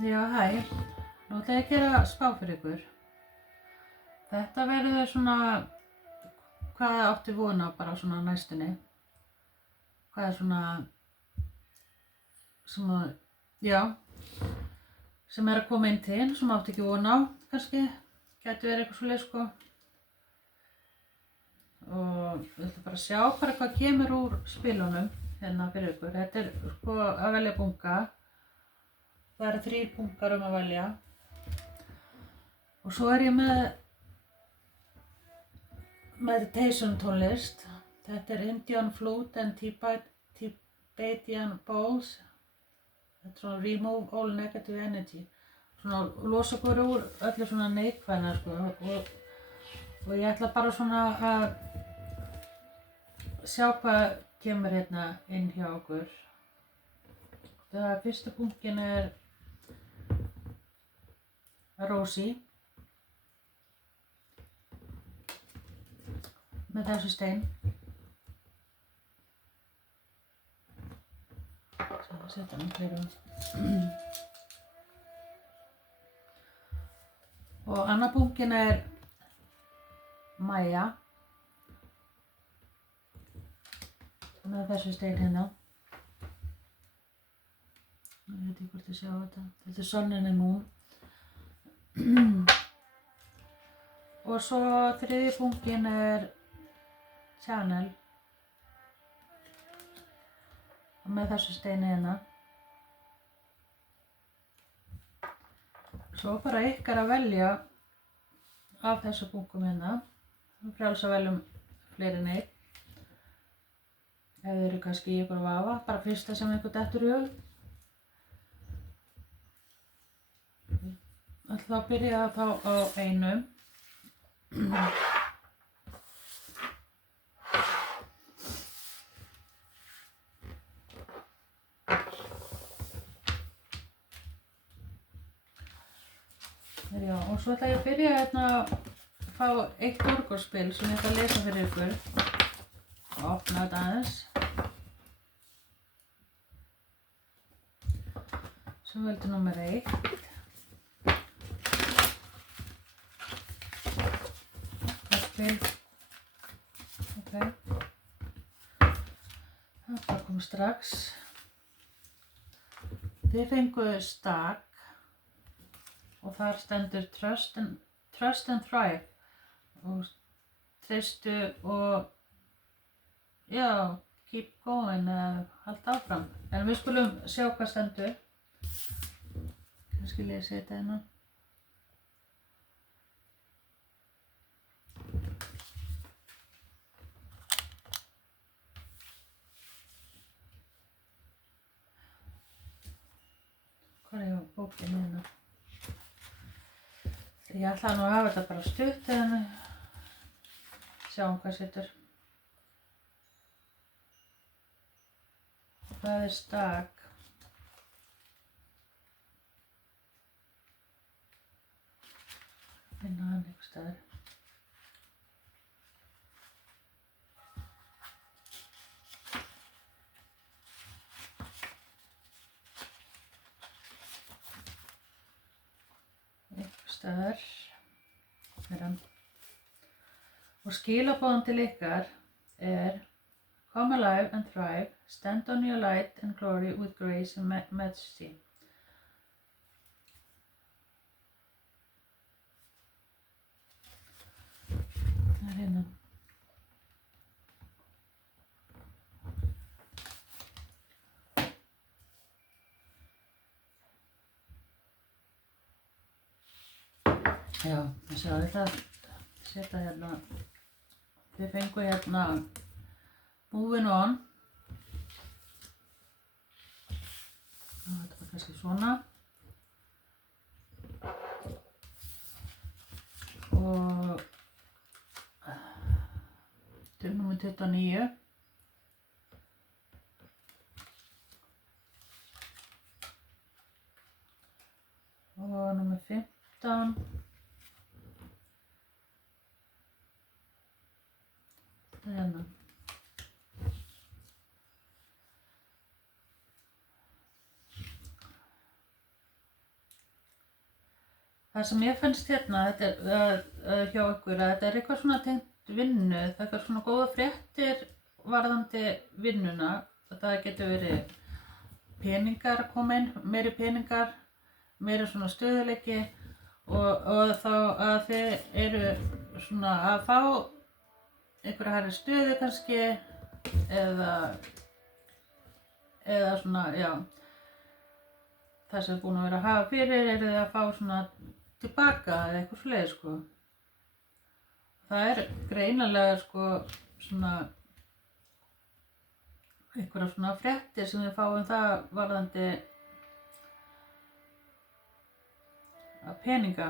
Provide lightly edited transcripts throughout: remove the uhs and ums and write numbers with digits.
Já, hæ. Nú ætla ég að gera spá fyrir ykkur. Þetta verður svona hvað átti von á bara svona á næstunni. Hvað er svona sem er að koma inn til, sem átti ekki von á, kannski. Gæti verið eitthvað svoleiðis, sko. Og við ætlum bara að sjá bara hvað kemur úr spilunum hérna fyrir ykkur. Þetta er sko að velja bunka. Það eru 3 bunkar að velja. Og svo er ég með meditation tónlist. Þetta er Indian Flute and Tibetan Bowls. Þetta er svona remove all negative energy. Svona losa okkur úr öllu svona neikvæðna, sko. Og ég ætla bara svona að sjá hvað kemur hérna inn hjá okkur. Það fyrsta bunkin er Rosie með þessu stein. Svo setja hann fyrir. Og annar bunkin er Maya með þessu stein hérna. Ég veit ekki hvort þið sjá þetta. Þetta er Sun and Moon. Og svo þriðji bunkin er Channel með þessu steini hérna. Svo bara ykkar að velja af þessu bunkum hérna. Frjáls að velja fleiri en einn. Ef þið eru kannski í ykkur vafa, bara fyrsta sem ykkur dettur í hug. Ég ætla að byrja þá á einum. Já, og svo ætla ég að byrja hérna að fá eitt orgelspil sem ég ætla að lesa fyrir ykkur. Og opna þetta aðeins. Svo veldu númer 1. Ok. Það kom strax. Þið fenguð stak og þar stendur Trust and Thrive og treystu og já, keep going eða halda áfram. En við skulum sjá hvað stendur. Kannski lesi þetta hérna. Hvað er bókin hérna? Ég ætla nú að hafa þetta bara stutt en sjáum hvað setur. Það er stak. Finna hann einhvers staðar. Staðar er hann. Og skilaboðan til ykkar er Come alive and thrive, stand on your light and glory with grace and majesty. Það er hérna. Já, það sjáðu þetta, setja hérna, þið fengu hérna Moving On. Þetta var kannski svona. Og þetta er númer 29. Og númer 15. Hérna. Það sem ég finnst hérna, þetta er hjá ykkur, að þetta er eitthvað svona tengt vinnu, það er eitthvað svona góða fréttir varðandi vinnuna. Það getur verið peningar koma inn, meiri peningar, meiri svona stöðuleiki og þá að þið eru svona að fá einhverja hærri stöðu kannski eða svona, já, það sem er búin að vera að hafa fyrir eru þið að fá svona tilbaka eða eitthvað svoleiðis sko. Það er greinilega sko svona einhverja svona fréttir sem við fáum það varðandi að peninga.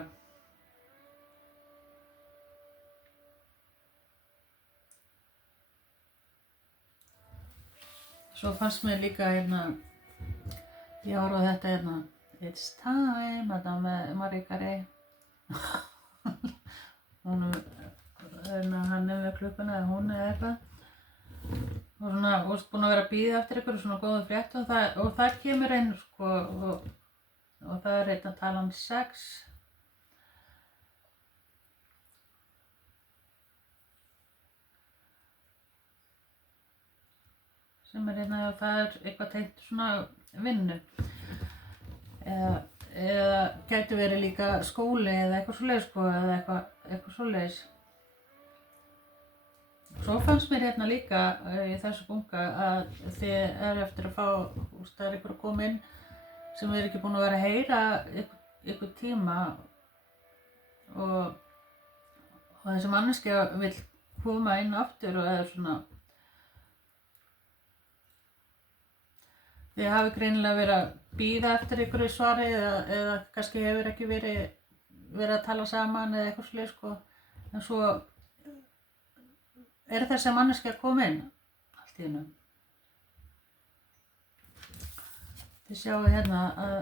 Svo fannst mér líka hérna, ég horfði á þetta hérna, It's time, þetta með Marie Carey. Hann er með klukkuna eða hún eða eitthvað. Og svona, búin að vera að bíða eftir einhverju svona góðu fréttum og það kemur inn sko og það er einn að tala um sex. Sem er hérna og það er eitthvað tengt svona vinnu. Eða gæti verið líka skóli eða eitthvað svoleiðis sko, eða eitthvað svoleiðis. Svo fannst mér hérna líka í þessu bunga að þið eru eftir að fá, það er einhver að koma inn sem er ekki búin að vera að heyra einhver tíma og þessi manneskja vill koma inn aftur og eða svona. Þið hafi greinilega verið að bíða eftir einhverju svari eða kannski hefur ekki verið að tala saman eða eitthvað svoleiðis sko. En svo er þessi manneskja að koma inn allt í einu. Þið sjáu hérna að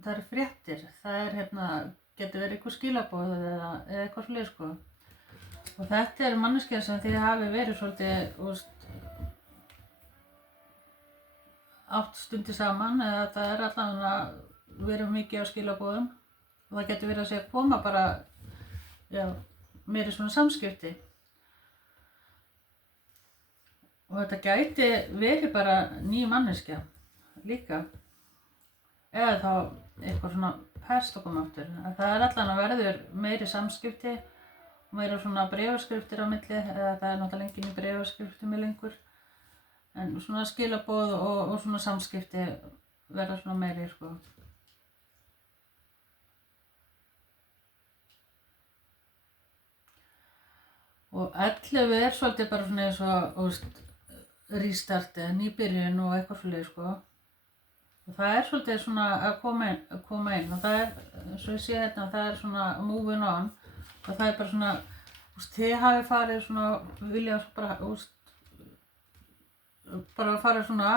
það eru fréttir. Það er hérna, getur verið einhver skilaboð eða eitthvað svoleiðis sko. Og þetta er manneskja sem þið hafi verið svolítið, átt stundir saman eða það er allavega verið mikið á skilaboðum og það getur verið að segja koma bara, já, meiri svona samskipti. Og þetta gæti verið bara ný manneskja líka. Eða þá eitthvað svona pest að koma aftur. Það er allavega verður meiri samskipti og meira svona bréfaskriftir á milli, eða það er náttúrulega engin í bréfaskriftum í lengur. En svona skilaboð og svona samskipti verða svona meiri sko. Og 11 er svolítið bara svona eins og restart eða nýbyrjun og eitthvað svoleiðis sko. Og það er svolítið svona að koma inn og það er, eins og ég sé hérna, það er svona moving on og það er bara svona, þið hafi farið svona, vilja bara, bara fara svona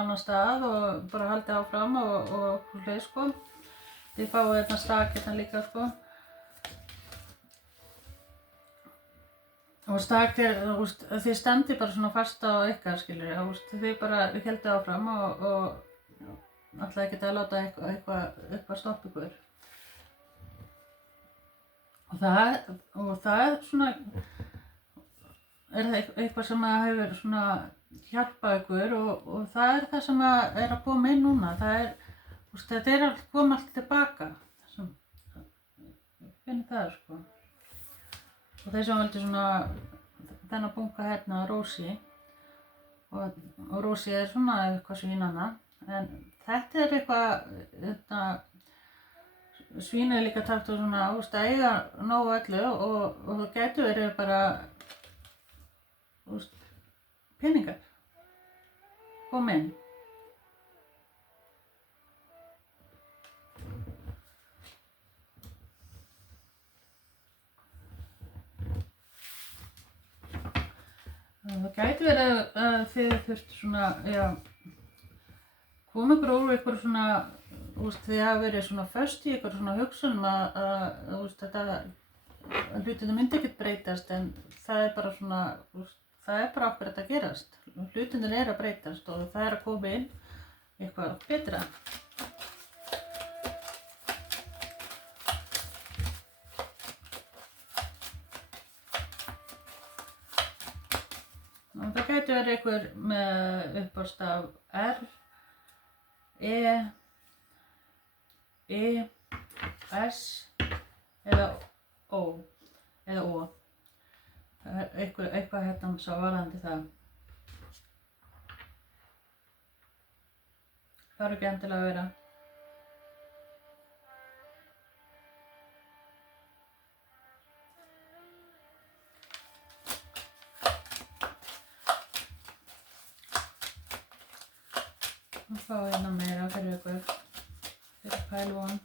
annan stað og bara haldið áfram og hluti sko. Þið fáið þetta stak hérna líka sko. Og stak þið standið bara svona fast á ykkar skilur, þið bara heldið áfram og ætlaði ekki að láta eitthvað stoppa ykkur. Og það er svona, er það eitthvað sem hefur svona hjálpað ykkur og það er það sem er að koma inn núna. Það er, þetta er að koma allt tilbaka. Finnir það sko. Og þeir sem veldi svona þennan bunga hérna Rósi og Rósi er svona eitthvað svínana. En þetta er eitthvað, svínið er líka takt og svona að eiga nógu öllu og það getur verið bara peningar koma inn. Það gæti verið að þið þurftu svona, já, koma ykkur úr ykkur svona, þið hafa verið svona föst í ykkur svona hugsunum að þetta hlutinni myndi ekkert breytast en það er bara svona, það er bara okkur að gerast. Hlutinir að breytast og það er að koma inn eitthvað betra. getur verið einhver með uppástaf R, E, I, S eða O. Eitthvað hérna sá varðandi það. Það ekki endilega að vera. Og fá hérna meira fyrir ykkur, fyrir pælvon.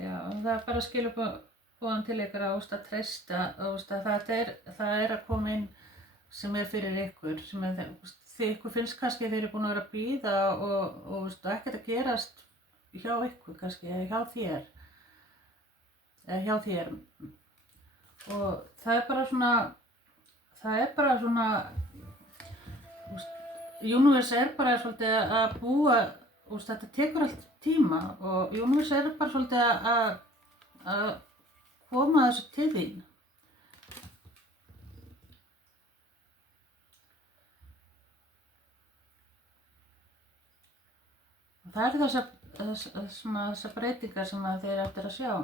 Já, og það bara skilaboðan til ykkur að treysta, að það er að koma inn sem fyrir ykkur, sem ykkur finnst kannski þeir eru búin að vera að bíða og ekkert að gerast hjá ykkur kannski, eða hjá þér. Og það er bara svona, Universe er bara svolítið að búa, þetta tekur allt tíma og Universe er bara svolítið að koma þessu til þín. Og það eru þessar breytingar sem þið eftir að sjá.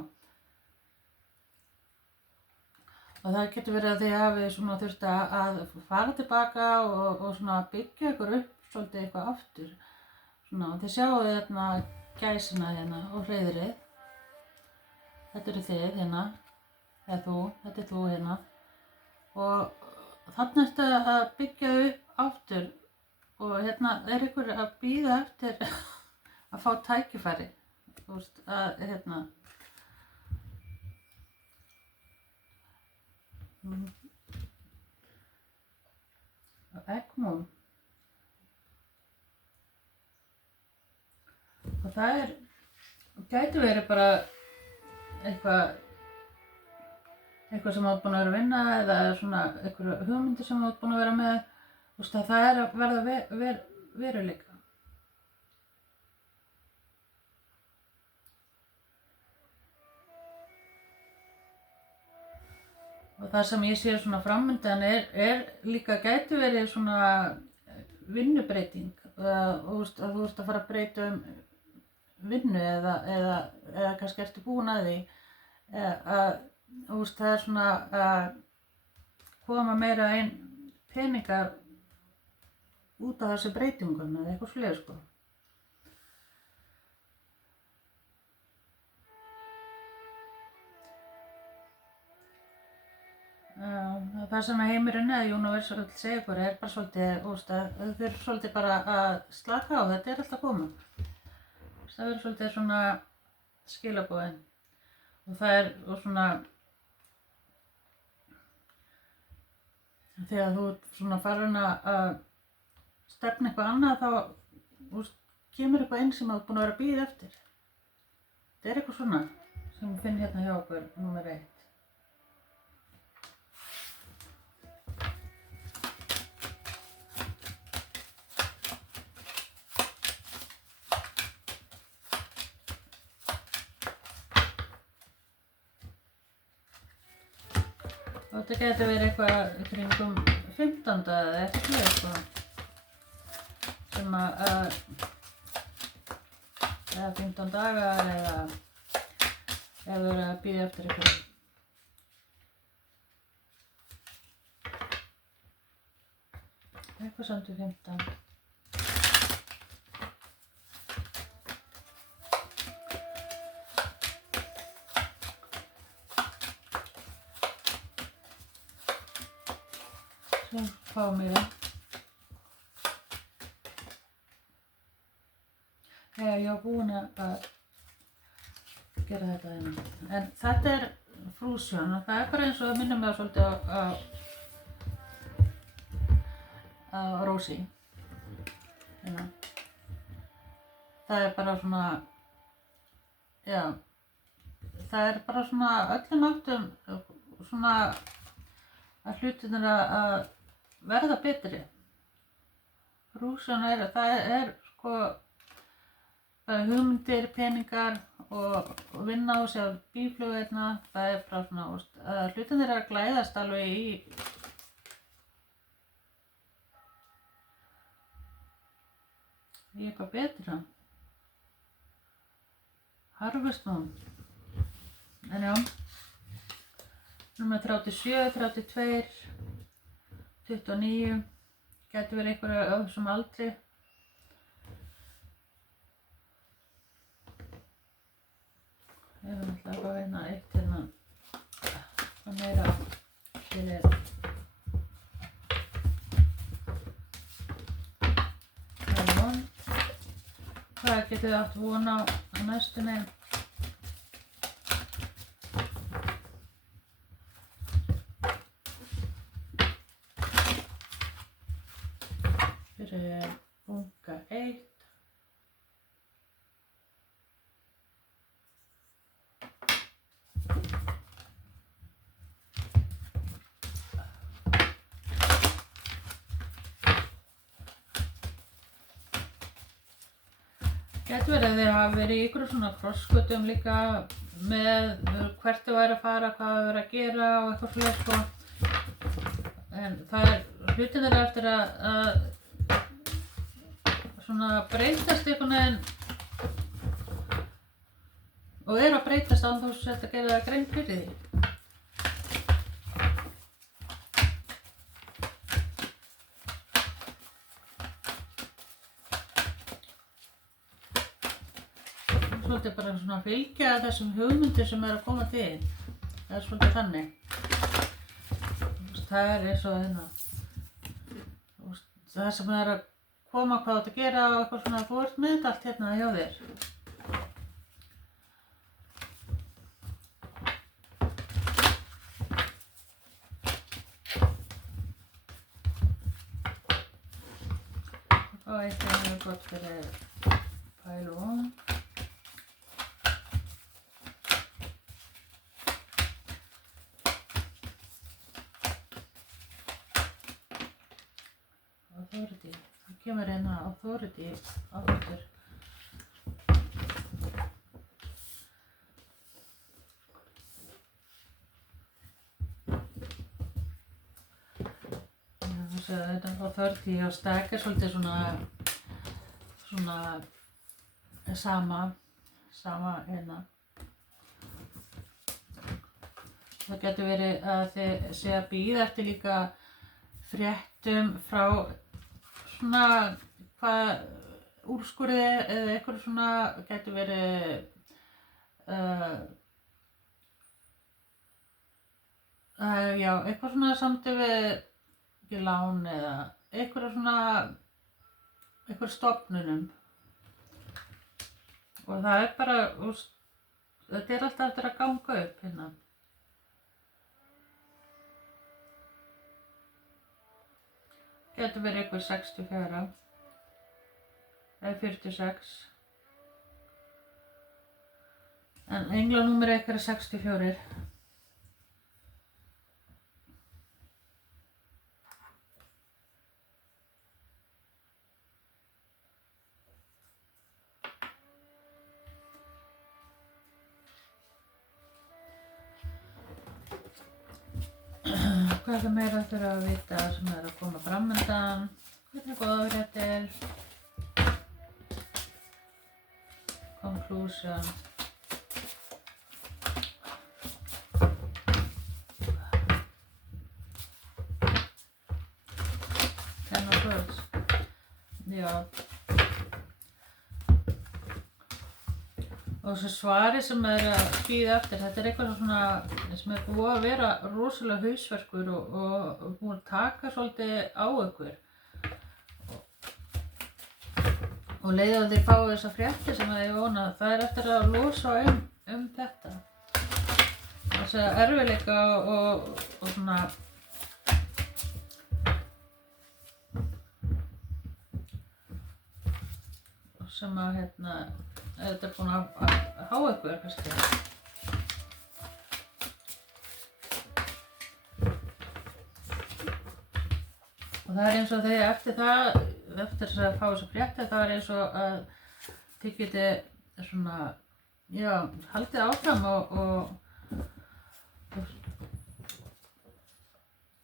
Og það getur verið að þið hafið þurft að fara tilbaka og byggja ykkur upp svolítið eitthvað aftur. Þið sjáu hérna gæsina hérna og hreiðrið. Þetta eru þið hérna, þetta er þú hérna. Og þarna ertu að byggja upp aftur og hérna er ykkur að bíða eftir að fá tækifæri. Eggmon. Og það gæti verið bara eitthvað sem þú ert búin að vera að vinna eða einhverju hugmyndir sem þú ert búin að vera með. Það er að verða veruleika. Og það sem ég sé framundan líka gæti verið vinnubreiting. Að þú ert að fara að breyta vinnu eða kannski ertu búin að því. Það er að koma meira inn peningar út af þessu breytingum eða eitthvað svoleiðis. Það sem heimurinn eða Universe vill segja ykkur er bara svolítið, þau eru svolítið bara að slaka á, þetta er alltaf að koma. Það verður svolítið skilaboðin. Og það er þegar þú ert farin að stefna eitthvað annað þá kemur eitthvað inn sem þú ert búin að vera að bíða eftir. Þetta er eitthvað sem við finnum hérna hjá okkur, númer 1. Og þetta getur verið eitthvað kringum 15. eða eitthvað sem eða 15 dagar eða ef þú eru að bíða eftir eitthvað. Eitthvað samt við 15. Svo fáum við það. Ég var búin að gera þetta hérna. En þetta er Fusion og það er bara eins og það minnir mig svolítið á Rosie. Hérna. Það er bara já, það er bara öllum áttum að hlutirnir að verða betri. Fusion það er hugmyndir, peningar og vinna á sér býflugveitna, það bara svona, hlutin þeirra glæðast alveg í eitthvað betra. Harvest Moon. En já, númer 37, 32, 29, gæti verið einhverja á þessum aldri. Ég vil ætla að fá hérna eitt hérna, það meira fyrir Hælón. Hvað getið þið átt von á næstunni? Fyrir bunga 1. Gæti verið að þið hafa verið í ykkur svona krossgötum líka með hvert þið væri að fara, hvað þið væri að gera og eitthvað svoleiðis sko. En það hlutin þeirra eftir að svona breytast einhvern veginn og að breytast án þess að gera það grein fyrir því. Svolítið bara svona fylgja þessum hugmyndir sem að koma til. Það svolítið þannig. Það eins og hérna. Það sem að koma hvað þú átt að gera og eitthvað svona, þú ert með þetta allt hérna hjá þér. Og eitt er gott fyrir Hælón. Authority. Það kemur hérna Authority aftur. Þetta Authority og Stack er svolítið svona sama hérna. Það getur verið að þið sé að bíða eftir líka fréttum frá svona hvað úrskurði eða eitthvað svona getur verið já, eitthvað svona samtíð við ekki lán eða eitthvað svona eitthvað stofnunum og það er bara þetta er alltaf eftir að ganga upp hérna. Getur verið eitthvað 64 eða 46 en englanúmer eitthvað 64. Hvað er meira þurfa að vita sem er að koma framöndan? Hvernig góða fréttir? Conclusion. Ten of Swords. Já. Og þessu svari sem er að bíða eftir, þetta er eitthvað svona sem er búið að vera rosalega hausverkur og búið að taka svolítið á ykkur. Og leiðið að þið fáið þessa fréttir sem þið vona, það er eftir að losa þetta. Þessa erfiðleika og svona sem að þetta er búin að há ykkur kannski. Og það er eins og þegar eftir þess að fá þessu fréttir, það er eins og að þið geti svona já, haldið áfram og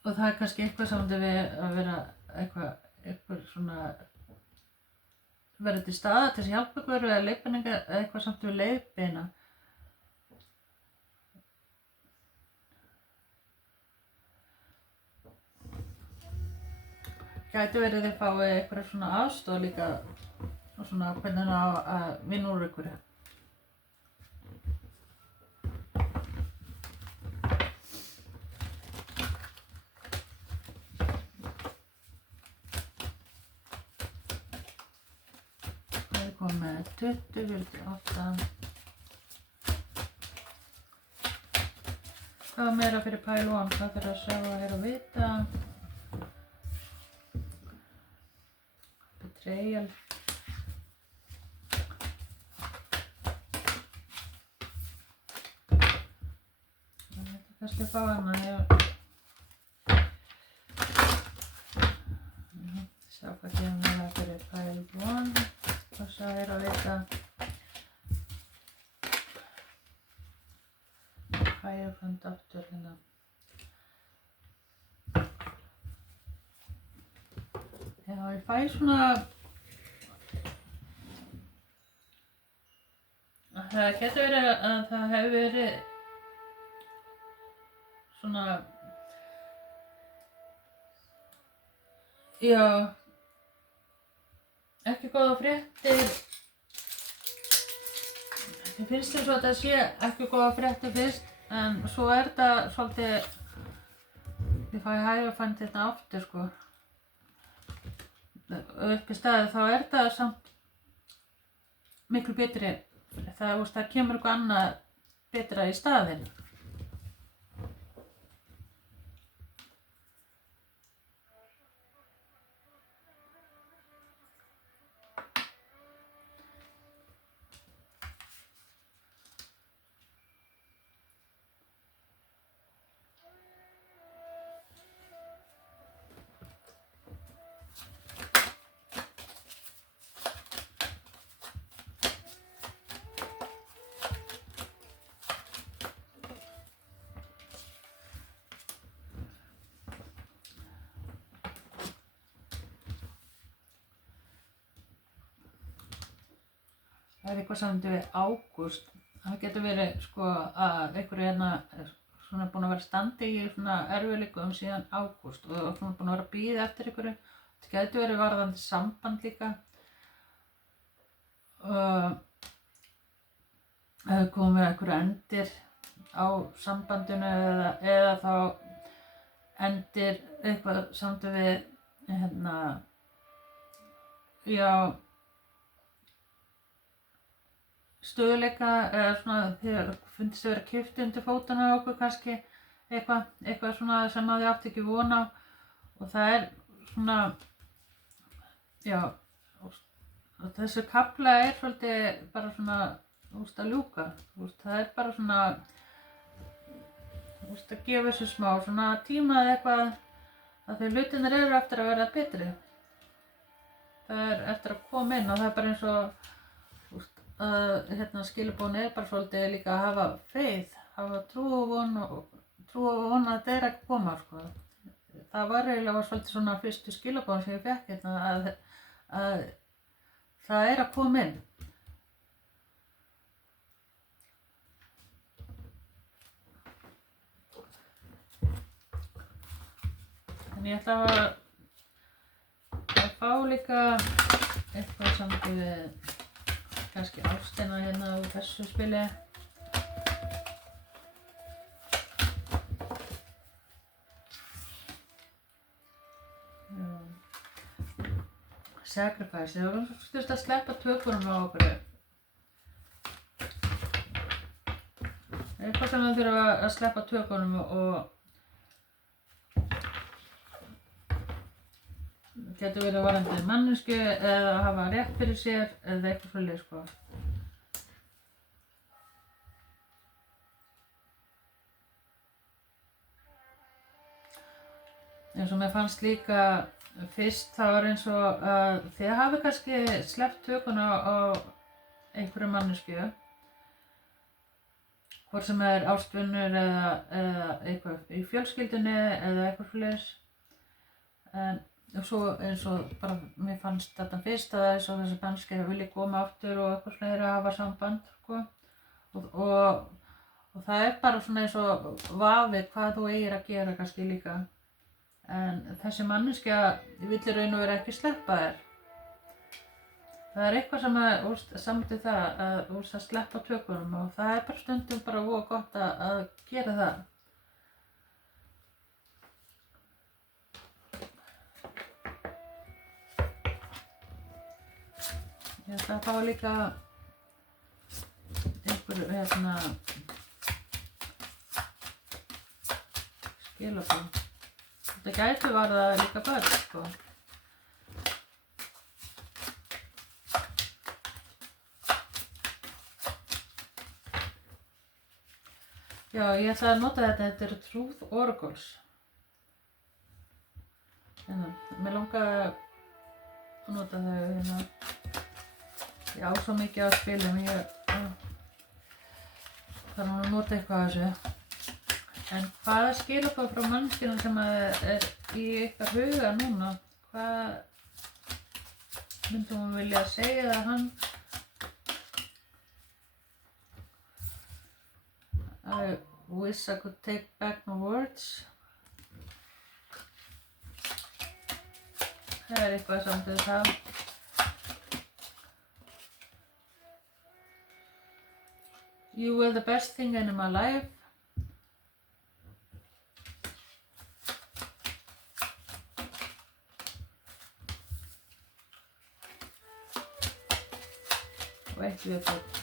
það er kannski eitthvað saman við að vera eitthvað svona verið til staða til þess að hjálpa ykkur eða leiðbeininga eða eitthvað samt við leiðbeina. Gæti verið þið fáið eitthvað svona aðstoð líka og svona hvernig á að vinna úr ykkur. Það er komið með 20, 48. Hvað er meira fyrir pæl og hvað fyrir að sjá að heyra og vita. Betrayal. Kannski að fá hana, sjá hvað kemur meira fyrir pile 1 og svo er að vita Hierophant aftur hérna. Já, ég fæ svona það getur verið að það hefur verið svona, já, ekki góða fréttir. Mér finnst eins og þetta sé ekki góða fréttir fyrst, en svo er þetta svolítið, ég fæ Hierophant hérna aftur sko, upp í staði, þá er þetta samt miklu betri, það kemur eitthvað annað betra í staðinn. Það er eitthvað saman við ágúst. Það getur verið sko að einhverju hérna svona búin að vera standi í svona erfiðleikum síðan ágúst og svona búin að vera að bíða eftir einhverju. Það getur verið varðandi samband líka. Það komið einhverju endir á sambandinu eða þá endir eitthvað samt við hérna, já, stöðuleika eða svona þið fundist þið vera kippt undir fótana á okkur kannski eitthvað svona sem þið átti ekki von á og það er svona, já, og þessu kafla er svolítið bara svona að ljúka, það er bara svona að gefa þessu smá svona tíma eða eitthvað að því hlutirnir eru eftir að verða betri, það er eftir að koma inn og það er bara eins og hérna skilabóðin er bara svolítið líka að hafa faith, hafa trú og von að þetta er að koma sko. Það var eiginlega svolítið svona fyrstu skilabóðin sem ég fékk hérna að það er að koma inn. En ég ætla að fá líka eitthvað samt við kannski ástina hérna úr þessu spili. Sacrifice, þú þurft að sleppa tökunum á okkur. Eitthvað sem þú þurfa að sleppa tökunum og getur verið varðandi mannesku eða hafa rétt fyrir sér eða eitthvað svolítið sko. Eins og mér fannst líka fyrst þá er eins og að þið hafi kannski sleppt tökuna á einhverju mannesku hvort sem er ástvinnur eða eitthvað í fjölskyldunni eða eitthvað svoleiðis. En svo eins og bara mér fannst þetta fyrst að eins og þessi manneskja vilji koma aftur og eitthvað fleiri að hafa samband, sko. Og það er bara svona eins og vafi hvað þú eigir að gera kannski líka. En þessi manneskja vill í raun og veru ekki sleppa þér. Það er eitthvað sem að samti það að sleppa tökunum og það er bara stundum bara voða gott að gera það. Ég ætla að fá líka einhver skilaboð. Þetta gæti varða líka börn, sko. Já, ég ætla að nota þetta eru Truth Oracles. Mér langar að nota þau Ég á svo mikið á spilum, ég þarf að nota eitthvað af þessu. En hvaða skilaboð frá manneskjunum sem er í ykkar huga núna? Hvað myndum hún vilja segja það hann? I wish I could take back my words. Það er eitthvað samt við það. You were the best thing in my life. Og eitt viðbót.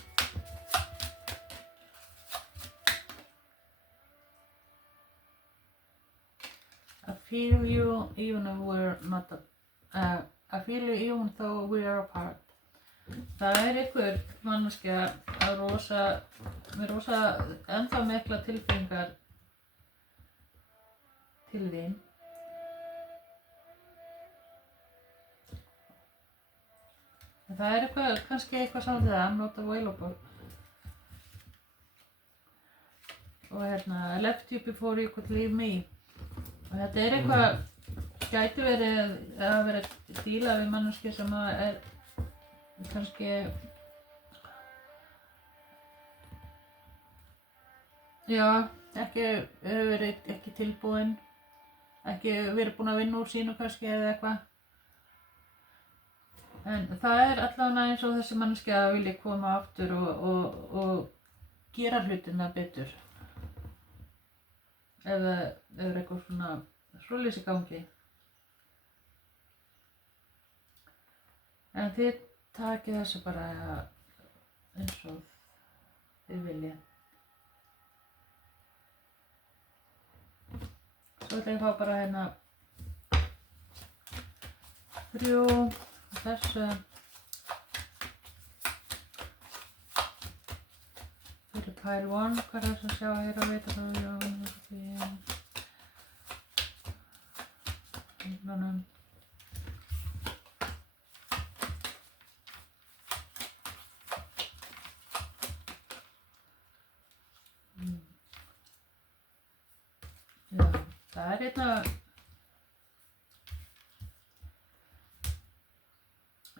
I feel you even though we're not I feel you even though we are apart. Það er einhver manneskja að með rosa ennþá mikla tilfinningar til þín. Það er eitthvað, kannski eitthvað samtið það, I'm not available. Og I left you before you could leave me. Og þetta er eitthvað, gæti verið að vera díla við manneskju sem er kannski já, hefur verið ekki tilbúin, ekki verið búin að vinna úr sínu kannski eða eitthvað. En það er allavega eins og þessi manneskja að vilja koma aftur og gera hlutina betur. Ef það er eitthvað svona svoleiðis í gangi. En þið takið þessu bara eins og þið viljið. Svo ætla ég að fá bara 3 þessu fyrir pile 1, hvað er þess að sjá hér að vita það það er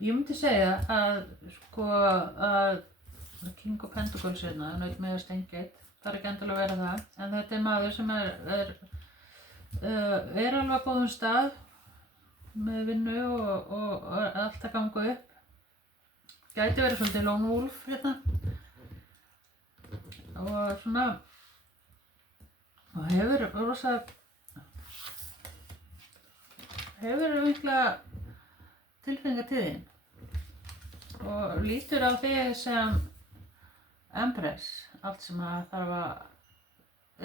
ég myndi segja að King of Pentacles naut með steingeit, það er ekki endilega að vera það, en þetta er maður sem er alveg á góðum stað með vinnu og allt að ganga upp. Gæti verið svolítið lone wolf og svona og hefur mikla tilfinningar til þín og lítur á þig sem Empress, allt sem það þarf að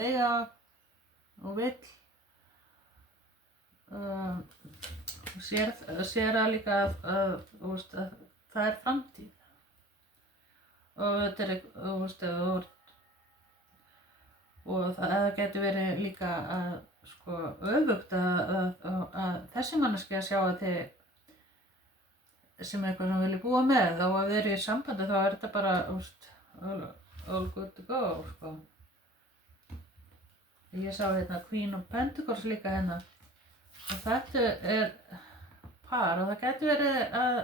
eiga og vill. Sér að líka að það er framtíð og þetta er og það getur verið líka að öfugt að þessi manneskja sjá að þið sem eitthvað sem vilja búa með og að vera í sambandi þá er þetta bara all good to go Ég sá hérna Queen of Pentacles líka hérna. Og þetta par og það getur verið að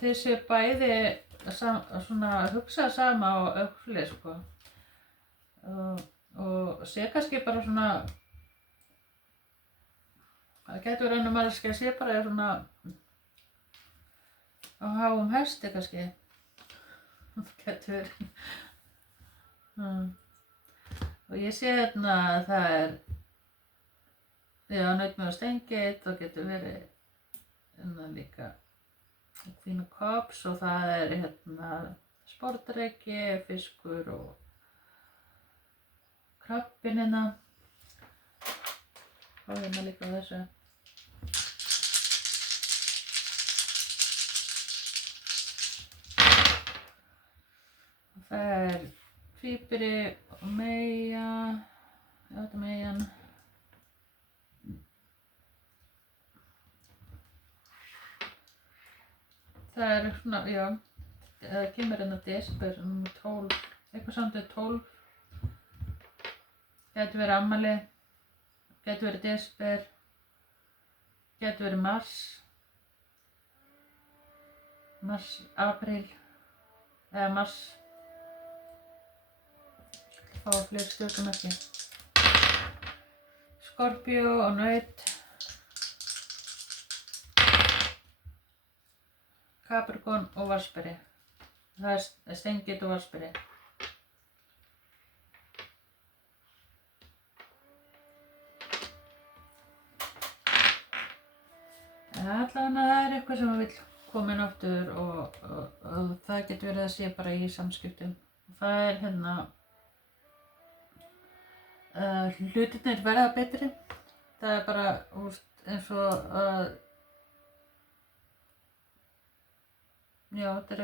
þið séu bæði svona hugsa sama á öxli sko. Og sé kannski bara svona, það getur verið önnur manneskja að sé bara svona á háum hesti kannski. Það getur verið. Og ég sé hérna að það nautmið og steingeit og getur verið hérna líka Queen of Cups og það hérna sportreiki, fiskur og krabbin hérna. Og hérna líka þessu. Og það tvíburi og Meyja, þetta er Meyjan. Það svona, það kemur hérna desember, 12, eitthvað samtöð 12. Gæti verið afmæli, gæti verið desember, gæti verið mars, apríl, eða mars. Fá fleiri stjörnumerki. Skorpíó og naut. Capricorn og Vatnsberi. Það steingeit og Vatnsberi. Allavega það eitthvað sem vill koma inn aftur og það getur verið að sé bara í samskiptum. Það hérna hlutirnir verða betri. Það bara eins og þetta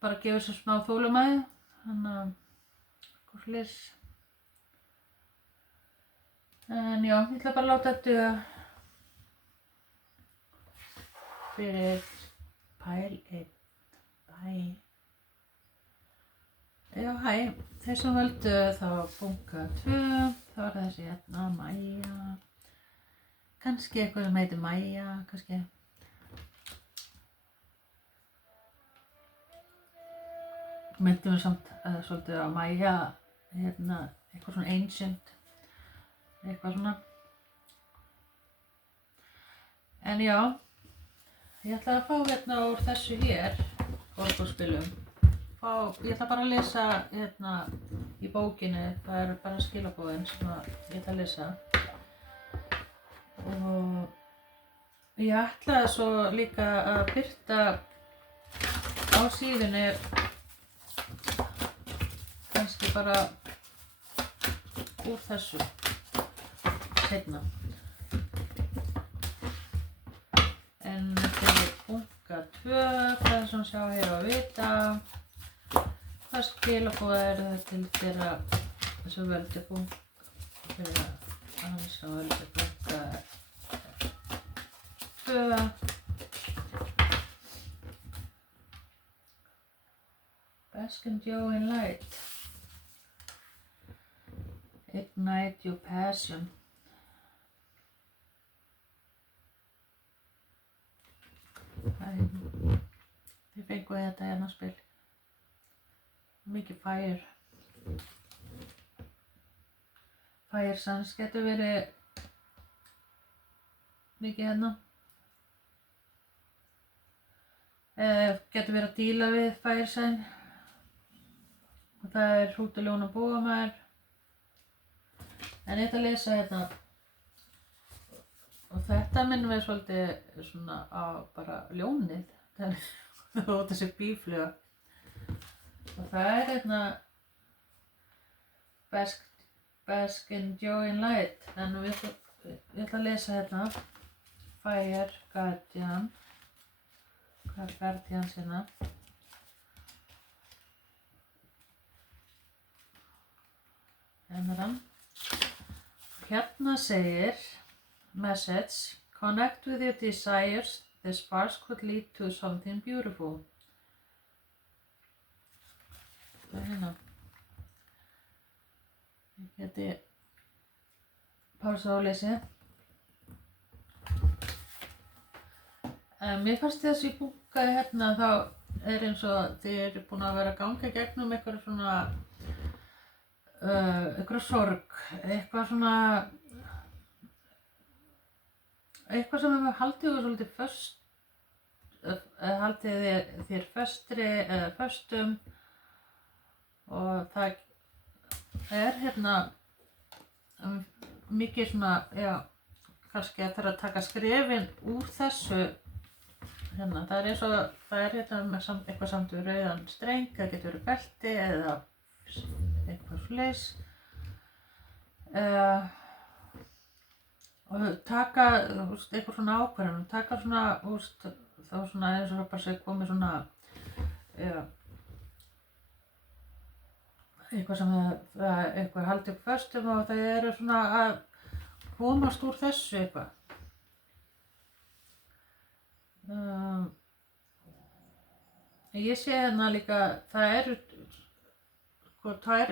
bara að gefa sér smá þolinmæði, þannig að svoleiðis. En ég ætla bara að láta þetta duga fyrir pæl 1. Bye. Hæ, þeir sem völdu þá bunga 2, þá þessi hérna Mæja, kannski eitthvað sem heitir Mæja, kannski. Myndum við samt svolítið á Mæja, hérna, eitthvað svona ancient, eitthvað svona. En já, ég ætla að fá hérna úr þessu hér, orgulspilum. Ég ætla bara að lesa hérna í bókinni, það bara skilaboðin sem ég ætla að lesa. Og ég ætlaði svo líka að birta á síðunni kannski bara úr þessu seinna. En þetta bunga 2, það sem sjá hér á vita. Það skilaboð til þeirra sem völdu bunga, þeirra hans sem völdu bunga 2. Bask and Joe in light. Ignite your passion. Þið fengu þetta hérna spil. Mikið fire. Fire Suns getur verið mikið hérna. Getur verið að díla við Fire Sign. Og það hrútuljóna bógamæður. En ég ætla að lesa hérna. Og þetta minnum við svolítið svona á bara ljónið. Það er þessi bífluga. Og það hérna Bask and Joe in light. En ég ætla að lesa hérna Fire Guardian. Hvað er Guardians hérna? Hérna segir message: connect with your desires, the sparks could lead to something beautiful. Það er hérna. geti pásað á leysi. En mér fannst þessi bunga hérna þá er eins og þið eru búin að vera að ganga í gegnum eitthvað svona eitthvað sorg, eitthvað svona eitthvað sem hefur haldið ykkur svolítið föst, haldið þér föstri eða föstum, og það er hérna mikið svona, já, kannski að það að taka skrefin úr þessu hérna. Það er eins og það er hérna með eitthvað samt við rauðan streng, það getur verið belti eða eitthvað svoleiðis, og taka eitthvað svona ákvarðanum, taka svona þá svona eins og bara sé komið svona eitthvað sem eitthvað haldið upp föstum, og það eru svona að komast úr þessu eitthvað. Ég sé hérna líka, það eru sko tvær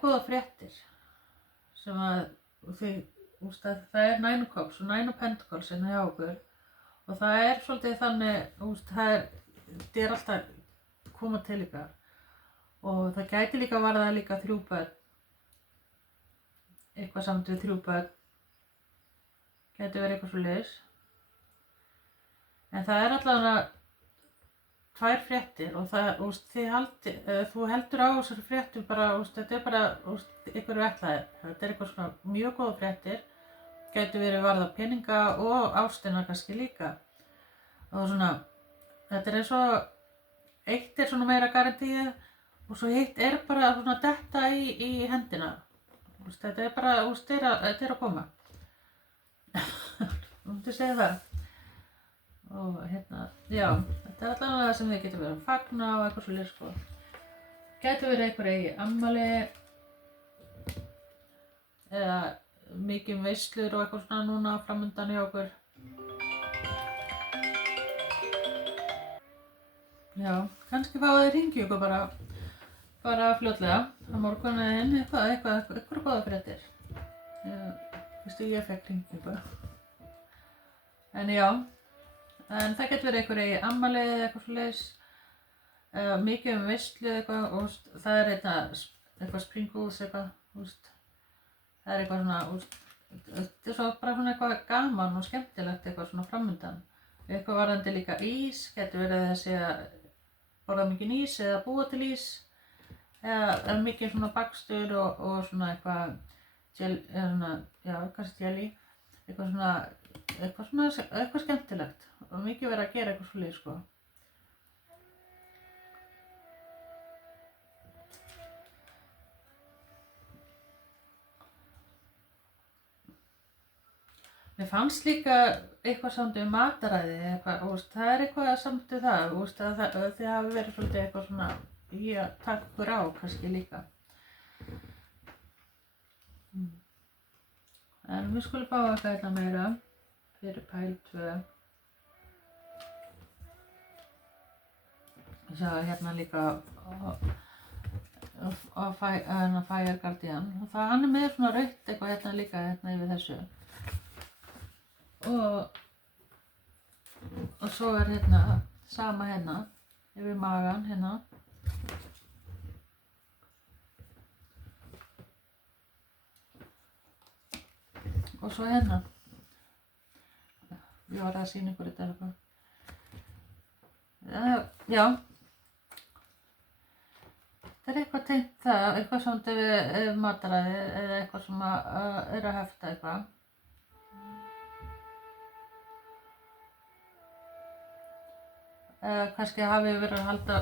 góða fréttir sem að það er Nine of Cups og Nine of Pentacles hérna hjá okkur, og það er svolítið þannig, það er alltaf að koma til ykkar, og það gæti líka varða líka 3 börn, eitthvað samt við 3 börn, gæti verið eitthvað svoleiðis. En það er allavega 2 fréttir, og það, þú heldur á þessari fréttum bara, þetta er bara einhverju ætlaðir. Þetta er eitthvað svona mjög góða fréttir, gæti verið varða peninga og ástina kannski líka. Og svona, þetta er eins og, eitt er svona meira garantíð, og svo hitt er bara svona detta í hendina. Þetta er bara, þetta er að koma. Þú myndir segja það. Og hérna, já, þetta er allavega það sem þið getur verið að fagna og eitthvað svolítið sko. Gæti verið einhver í afmæli eða mikið veislur og eitthvað svona núna framundan hjá okkur. Já, kannski fáið þið hringi ykkur bara fljótlega á morguninn, eitthvað góða fréttir. Ég fekk hringingu. En já, en það getur verið einhver í afmæli eða eitthvað svoleiðis, mikið veislu eitthvað, og það er eitthvað sprinkles eitthvað, það er eitthvað svona, þetta er svo bara svona eitthvað gaman og skemmtilegt eitthvað svona framundan. Eitthvað varðandi líka ís, getur verið þessi að borða mikið ís eða búa til ís, eða mikið svona bakstur og svona eitthvað kannski jelly, eitthvað skemmtilegt, og mikið verið að gera eitthvað svoleiðis sko. Mér fannst líka eitthvað samt við mataræði, það er eitthvað samt við það, að þið hafi verið svolítið eitthvað svona í að taka ykkur á kannski líka. En við skulum fá eitthvað hérna meira fyrir pæl 2. Sjá hérna líka á Fire Guardian, og hann er með svona rautt eitthvað hérna líka hérna yfir þessu. Og svo er hérna sama hérna yfir magan hérna. Og svo hérna. Ég var að sýna ykkur þetta eitthvað. Já. Það er eitthvað tengt það, eitthvað samt við mataræði eða eitthvað sem er að hefta eitthvað. Kannski hafi verið að halda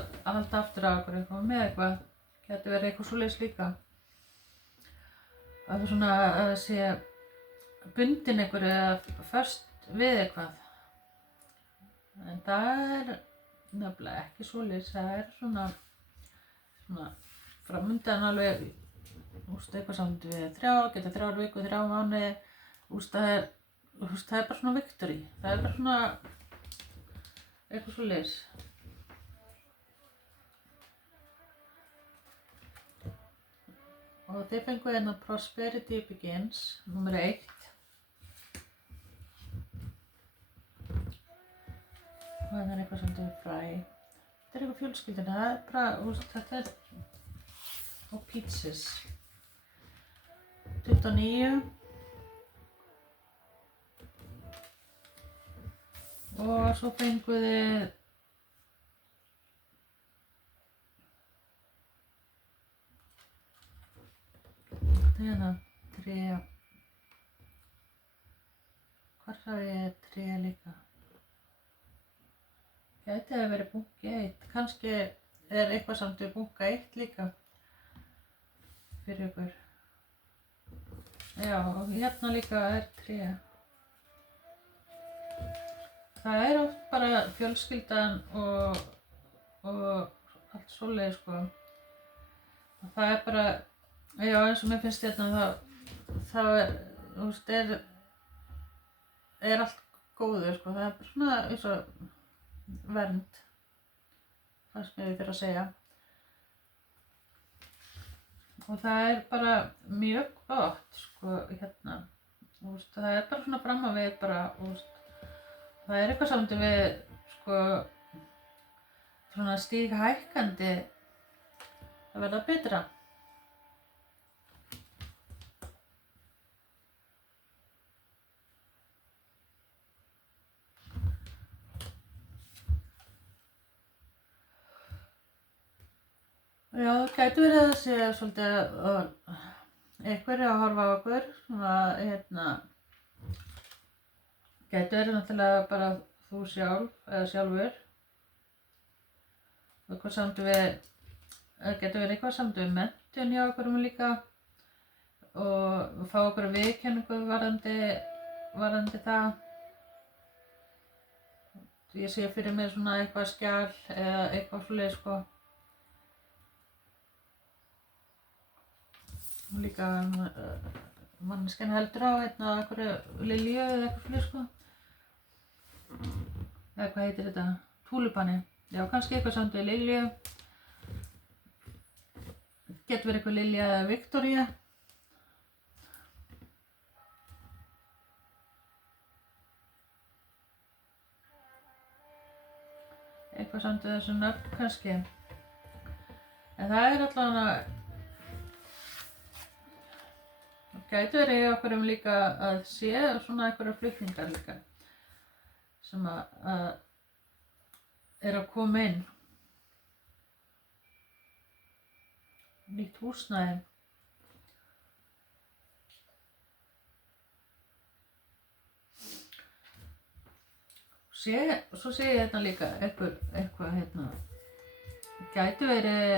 aftur á okkur eitthvað með eitthvað, getur verið eitthvað svoleiðis líka. Að það svona að sé bundin einhver eða föst við eitthvað. En það er nefnilega ekki svoleiðis, það er svona framundan alveg, eitthvað samt við 3 vikur, 3 mánuði, það er bara svona victory, það er bara svona eitthvað svoleiðis. Og þið fenguð hérna Prosperity Begins, númer 1. Og það er eitthvað sem þau fræ. Þetta er eitthvað fjölskyldina, það er bara, þetta er, og pizzas. 29. Og svo fenguð þið hérna tré. Hvar sá ég tré líka? Gæti það verið bunki 1. Kannski er eitthvað samt við bunka 1 líka fyrir ykkur. Já, og hérna líka er tré. Það er oft bara fjölskyldan og allt svoleiðis sko. Og það er bara, já eins og mér finnst hérna þá er, þú veist, er allt góður sko. Það er bara svona eins og vernd, það sem ég fyrir að segja. Og það er bara mjög gott sko hérna. Þú veist, það er bara svona fram á við bara, þú veist. Það er eitthvað samt við sko svona stíghækkandi að verða betra. Já, það gæti verið að sé svolítið einhverju að horfa á okkur, svona hérna. Gæti verið náttúrulega bara þú sjálf eða sjálfur. Eitthvað samt við, gæti verið eitthvað samt við menntun hjá okkur líka og fá okkur viðurkenningu varðandi það. Ég sé fyrir mér svona eitthvað skjal eða eitthvað svoleiðis sko. Og líka manneskjan heldur á einhverju lilju eða eitthvað svoleiðis sko. Eða hvað heitir þetta? Túlipani. Já, kannski eitthvað samt við lilju. Getur verið eitthvað Lilja eða Viktoría. Eitthvað samt við þessu nöfn kannski. En það er allavega, gæti verið okkur líka að sé svona einhverja flutningar líka sem að er að koma inn. Nýtt húsnæði. Svo sé ég hérna líka eitthvað hérna, gæti verið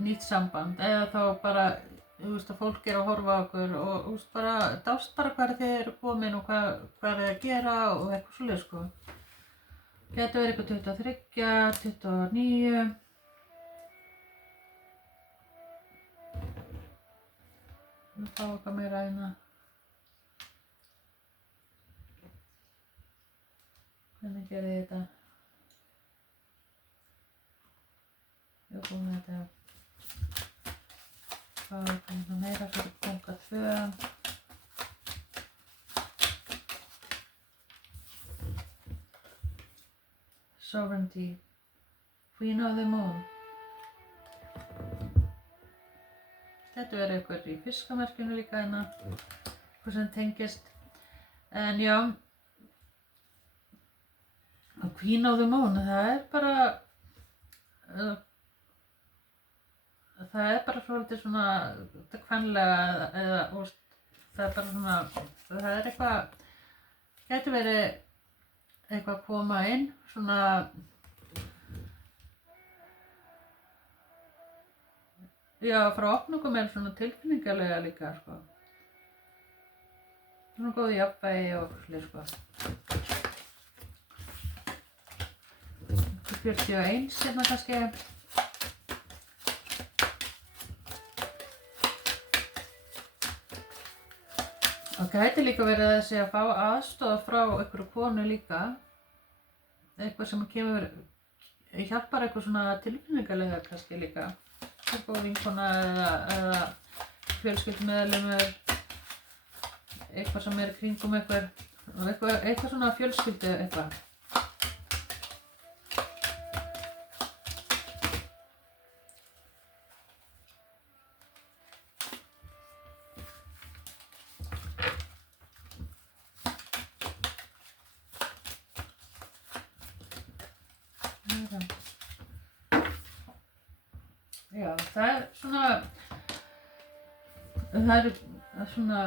nýtt samband eða þá bara, þú veist, að fólk er að horfa á okkur og þú veist, bara dást bara hvað þið eru komin og hvað er að gera og eitthvað svoleiðis sko. Gæti verið eitthvað 23, 29. Við fáum eitthvað meira hérna. Hvernig gerði ég þetta? Ég er búin með þetta. Fáum eitthvað meira fyrir bunga 2. Sovereignty. Queen of the Moon. Þetta verður eitthvað í fiskamerkinu líka hérna. Eitthvað sem tengist. En já. Queen of the Moon, það er bara svolítið svona kvenlega eða það er bara svona, það er eitthvað, gæti verið eitthvað að koma inn, svona, já, frá opningum er svona tilfinningalega líka, sko. Svona góð jafnvægi og slið, sko. 41 hérna kannski. Og gæti líka verið að þessi að fá aðstoð frá einhverju konu líka. Eitthvað sem kemur, hjálpar eitthvað svona tilfinningalega kannski líka. Eitthvað vinkona eða fjölskyldumeðlimur, eitthvað sem kringum eitthvað svona fjölskyldu eitthvað. Já, það svona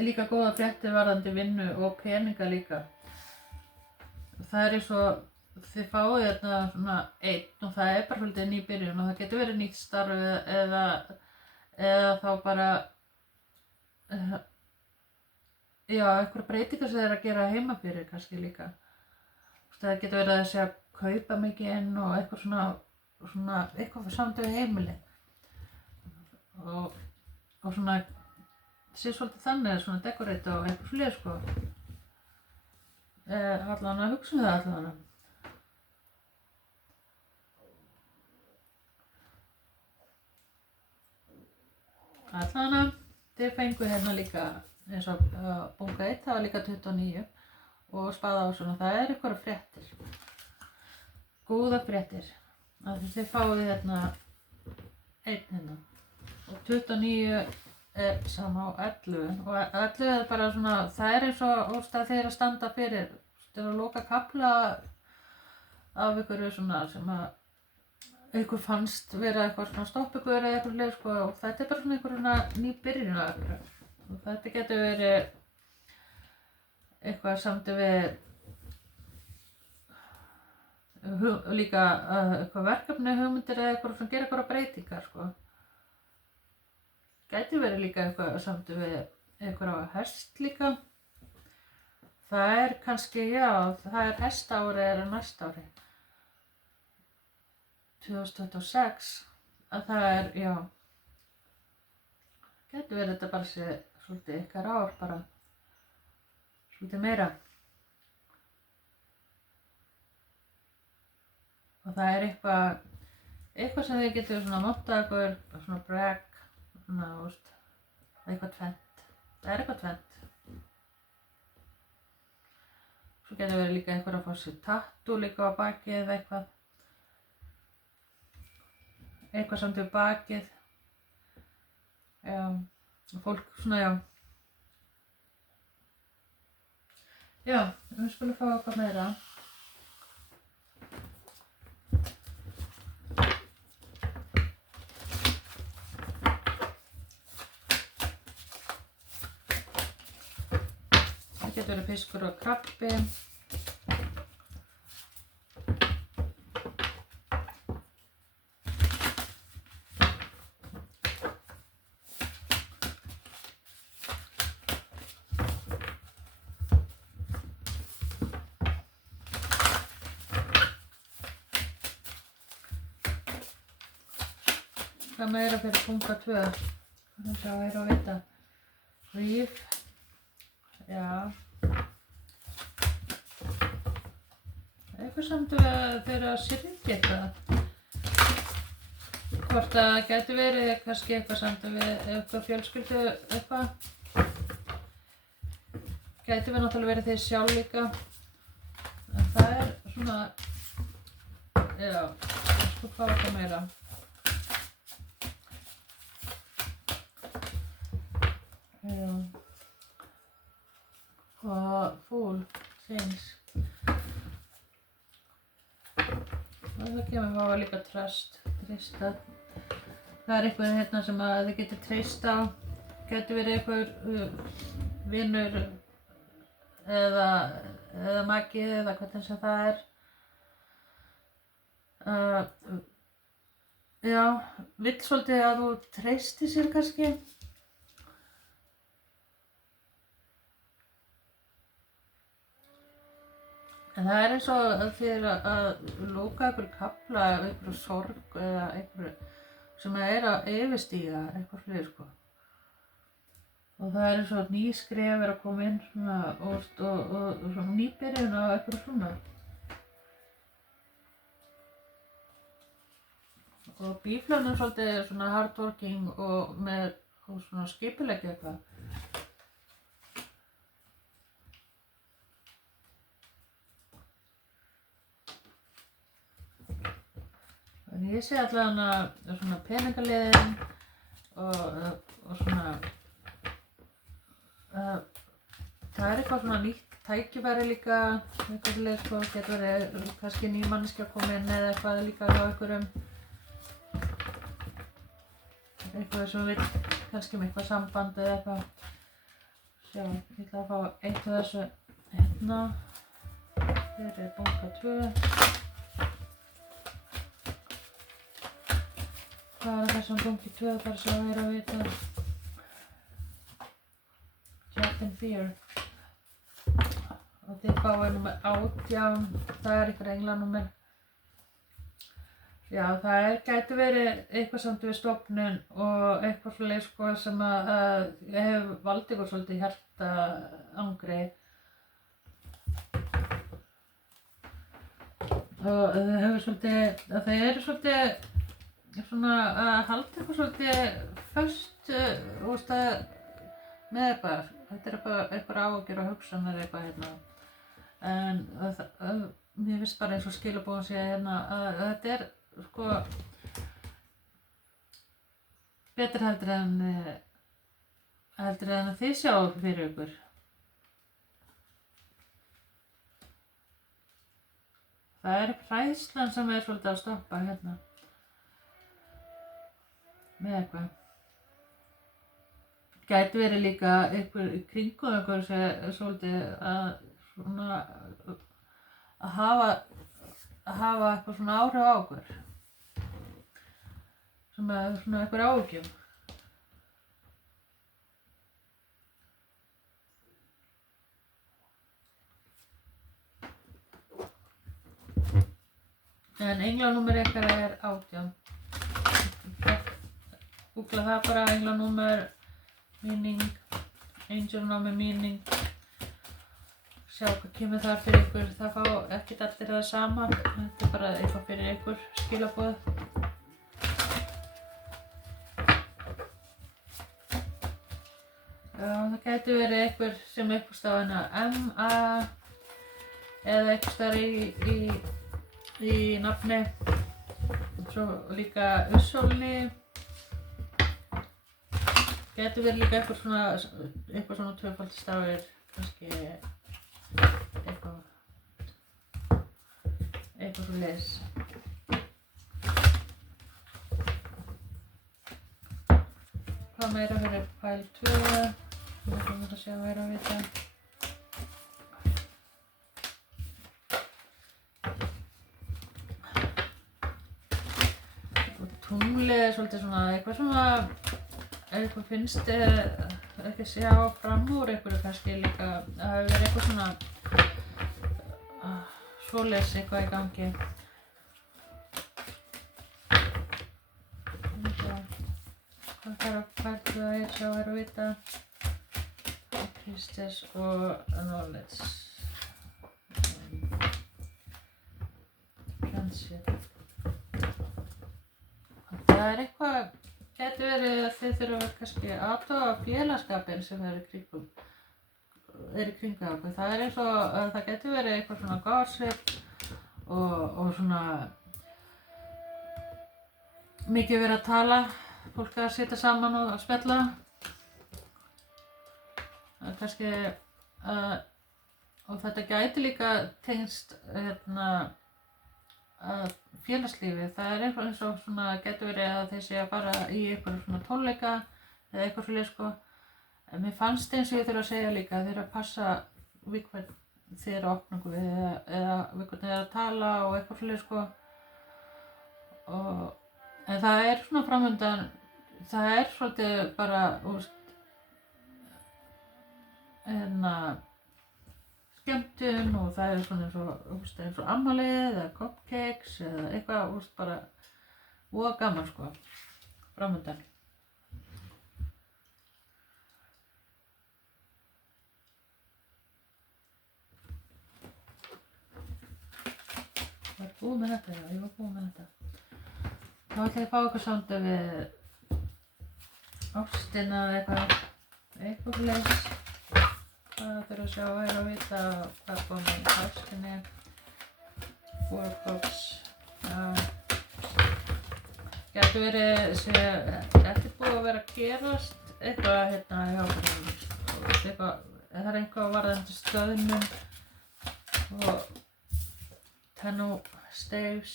líka góða fréttir varðandi vinnu og peninga líka. Það eins og þið fáið þarna svona einn og það bara svolítið ný byrjun og það getur verið nýtt starf eða þá bara einhver breytingar sem að gera heima fyrir kannski líka. Það getur verið að þessi að kaupa mikið inn og eitthvað svona eitthvað samt við heimili og svona sé svolítið þannig svona dekorita og eitthvað fleiri sko. Allan að hugsa það allan. Allan að þið fengu hérna líka eins og bunga 1, það var líka 29 og spaða á svona, það eitthvað fréttir. Góða fréttir. Þið fáið hérna 1 hérna og 29 sama á 11 og 11 bara svona, það eins og þeir að standa fyrir, þeir að loka kafla af einhverju svona sem að einhver fannst vera eitthvað svona stopp ykkur eða eitthvað leið sko og þetta bara svona einhver svona ný byrjun á eitthvað og þetta getur verið eitthvað samt við líka eitthvað verkefni hugmyndir eða eitthvað sem gera eitthvað breytingar sko. Gæti verið líka eitthvað samt við eitthvað hest líka. Það kannski, það hestaári næsta ári. 2026, að það gæti verið þetta bara sé svolítið ykkar ár bara, svolítið meira. Og það eitthvað sem þið getur svona montað ykkur, svona bragg, svona, eitthvað tvennt. Það eitthvað tvennt. Svo getur verið líka eitthvað að fá sér tattoo líka á bakið eða eitthvað. Eitthvað samt við bakið. Og fólk svona, við skulum fá eitthvað meira. Það getur verið fiskur og krabbi. Hvað meira fyrir bunga 2? Þannig að það að vita. Ríf. Eitthvað samt þeirra syrgja eitthvað. Hvort það gæti verið kannski eitthvað samt við eitthvað fjölskyldu eitthvað. Gæti við náttúrulega verið þeir sjálf líka. En það svona, sko hvað var það meira. Og full things. Og það kemur hafa líka treysta. Það eitthvað hérna sem að þið getur treyst á. Gæti verið eitthvað vinur eða maki eða hvernig sem það vill svolítið að þú treysti sér kannski. En það eins og þér að lóka einhver kafla, einhver sorg eða einhver sem að yfirstíga eitthvað fleiri sko. Og það eins og ný skref að koma inn svona og svona nýbyrjun á eitthvað svona. og bíflögn svolítið svona hardworking og með og svona skipuleggi eitthvað. En ég sé allavega svona peningaliðin og svona það eitthvað svona nýtt tækifæri líka, eitthvað svoleiðis sko, getur verið kannski ný manneskja að koma inn eða eitthvað líka hjá einhverjum. Eitthvað sem vill kannski með eitthvað samband eða eitthvað. Sjá, ég ætla að fá eitt af þessu hérna. Hér er bunga 2. Hvað er þessum bungi 2 þar sem það er að vita? Chat and Fear. Og þið fáið númer 18, það er ykkur englanúmer. Já, það gæti verið eitthvað samt við stofnun og eitthvað svoleiðis sko sem að hefur valdið ykkur svolítið hjartaangri. Og þau eru svolítið svona að halda ykkur svolítið föst með eitthvað. Þetta er eitthvað áhyggjur og hugsanir eitthvað hérna. En mér finnst bara eins og skilaboðin sé hérna að þetta er sko betur heldur en að þið sjáu fyrir ykkur. Það er hræðslan sem er svolítið að stoppa hérna með eitthvað. Gæti verið líka einhver í kringum ykkur sem svolítið að svona að hafa eitthvað svona áhrif á okkur sem er svona einhver áhyggjum. En englanúmer ykkar er 18. Googla það bara, englanúmer, meaning, angelnámi meaning. Sjá hvað kemur þar fyrir ykkur. Það fá ekkert allir það sama. Þetta er bara eitthvað fyrir ykkur skilaboð. Já, það gæti verið einhver sem einhvers staðar MA eða einhvers staðar í nafni. Svo líka Ussólni. Gæti verið líka eitthvað svona tvöfaldstafir, kannski eitthvað svoleiðis. Hvað meira fyrir pæl 2? Við ætlum að sjá meira að vita. Og tunglið er svolítið svona eitthvað finnst ekki sjá fram úr einhverju kannski líka. Það hefur verið eitthvað svona svoleiðis eitthvað í gangi. Hvað þarf að pæla að sjá að vita? Priestess og Knowledge. Friendship. Það er eitthvað, gæti verið að þið þurfa kannski að athuga félagsskapinn sem er í kringum okkur. Það er eins og það gæti verið eitthvað svona gossip og svona mikið verið að tala, fólk að sitja saman og að spjalla. Kannski og þetta gæti líka tengst félagslífi. Það er eitthvað eins og svona gæti verið að þeir sé að fara í eitthvað svona tónleika eða eitthvað svoleiðis sko. En mér fannst eins og ég þurfa að segja líka að þið eru að passa við hvern þið eru að opna ykkur við eða við hvern þið eru að tala og eitthvað svoleiðis sko. En það er svona framöndan, það er svolítið bara skemmtun og það er svona eins og afmælið eða cupcakes eða eitthvað bara voða gaman sko, framöndan. Var búið með þetta? Já, ég var búið með þetta. Þá ætla ég að fá eitthvað sound við ástina eða eitthvað leys. Það þurfa að sjá að vita hvað kom í ástinni. Workbox. Gæti verið, þetta búið að vera að gerast eitthvað hérna hjá okkur. Það eitthvað varðandi stöðnum og tenno staves.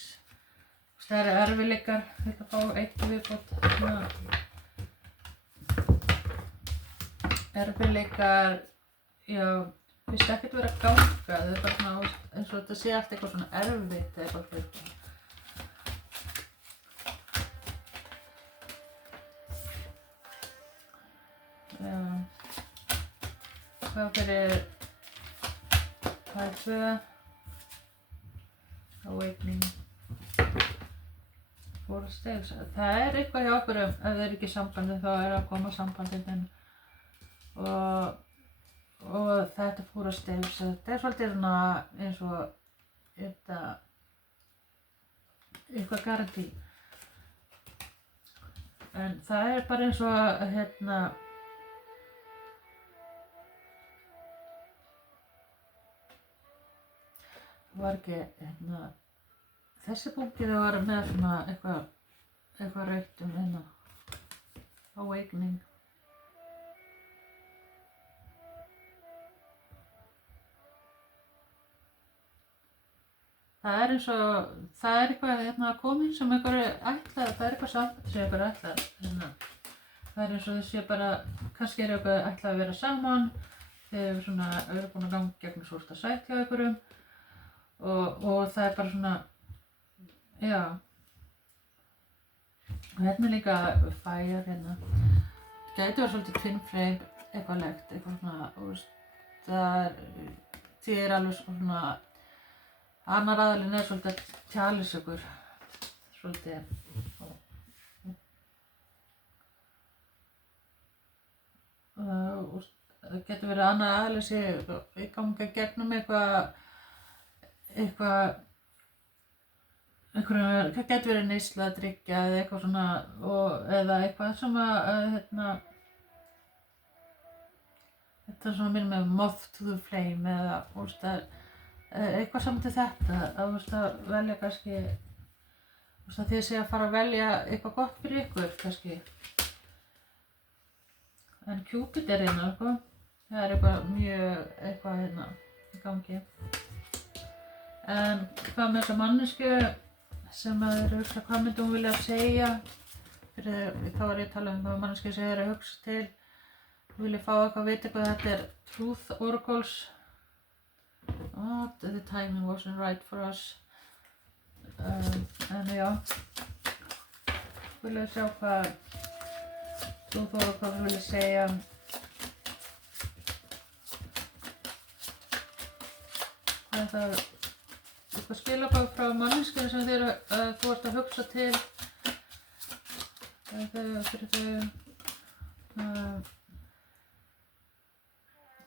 Það eru erfiðleikar, ég ætla að fá eitt viðbót. Erfiðleikar, já, finnst ekkert vera að ganga. Það bara svona, eins og þetta sé allt eitthvað svona erfitt eitthvað hluti. Hvað fyrir hvað 2 Awakening Four Staves. Það eitthvað hjá okkur ef það ekki sambandi þá að koma sambandinn og þetta Four Staves. Þetta svolítið svona eins og eitthvað garanti. En það bara eins og var ekki, þessi bunki það var með svona eitthvað rautt Awakening. Það eins og, það eitthvað komin sem einhverju ætlað, það eitthvað samband sem einhverju ætlað. Það eins og þessi bara, kannski eitthvað ætlað að vera saman, þeir svona eru búin að ganga gegnum svarta sætt hjá einhverjum. Og það bara svona, já, og líka fire gæti verið svolítið twin flame, eitthvað legt, eitthvað svona, það alveg svona, annar aðilinn svolítið að tjális ykkur, svolítið, og það getur verið annar aðilinn sé í gangi gegnum eitthvað getur verið neysla að drykkja eða eitthvað svona eða eitthvað sem þetta svona minnir með moth to the flame eða eitthvað saman til þetta að velja kannski að þið sé að fara að velja eitthvað gott fyrir ykkur kannski. En Cupid sko, það eitthvað mjög eitthvað í gangi. En hvað með þessa mannesku sem eru hvað myndi hún vilja segja þá var ég að tala hvað mannesku sem að hugsa til vilja fá eitthvað að vita hvað þetta Truth Oracles. The timing wasn't right for us. En já, vilja sjá hvað Truth Oracles vilja segja. Hvað það eitthvað skilabóð frá manneskjunni sem þú ert að hugsa til fyrir þau.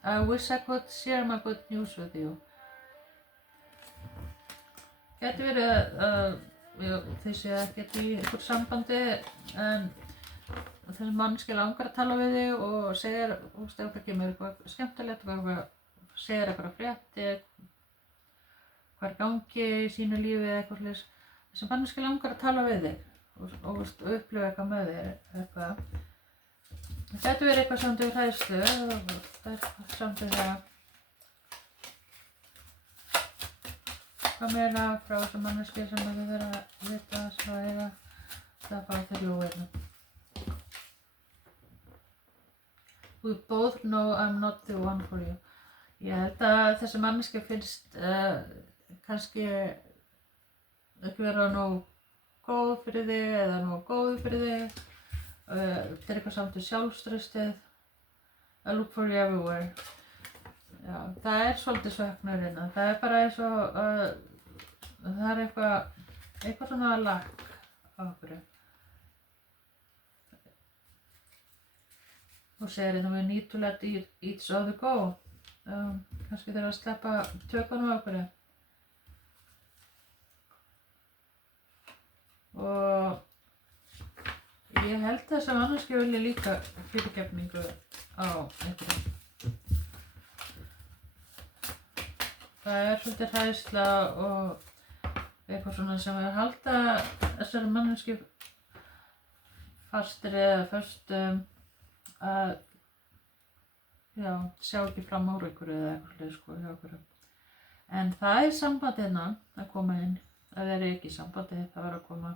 I wish I could share my good news with you. Gæti verið að þið séu ekkert í einhver sambandi en þessi manneskja langar að tala við þig og segir ef það kemur eitthvað skemmtilegt segir eitthvað fréttir hvað gangi í sínu lífi eða eitthvað slíks. Þessi manneskja langar að tala við þig og upplifa eitthvað með þig eitthvað. Það gæti verið eitthvað samt við hræðslu og það samt við það. Hvað meira frá þessu manneskju sem þið verða að vita svo eiga það fá þeir lúið. We both know I'm not the one for you. Ég held að þessi manneskja finnst kannski ekki vera nóg góð fyrir þig eða nóg góð fyrir þig. Þetta eitthvað samt við sjálfstraustið. I look for you everywhere. Já, það svolítið söknurinn. Það bara eins og það eitthvað svona lakk á okkur. Og segir hérna we need to let each other go. Kannski þeir að sleppa tökunum á okkur. Og Ég held að þess að manneskja vilja líka fyrirgefningu á einhverjum. Það svolítið hræðsla og eitthvað svona sem halda þessari manneskju fastri eða föstum að sjá ekki fram úr einhverju eða eitthvað sko hjá einhverju. En það er sambandina að koma inn. Það er ekki sambandi, það var að koma.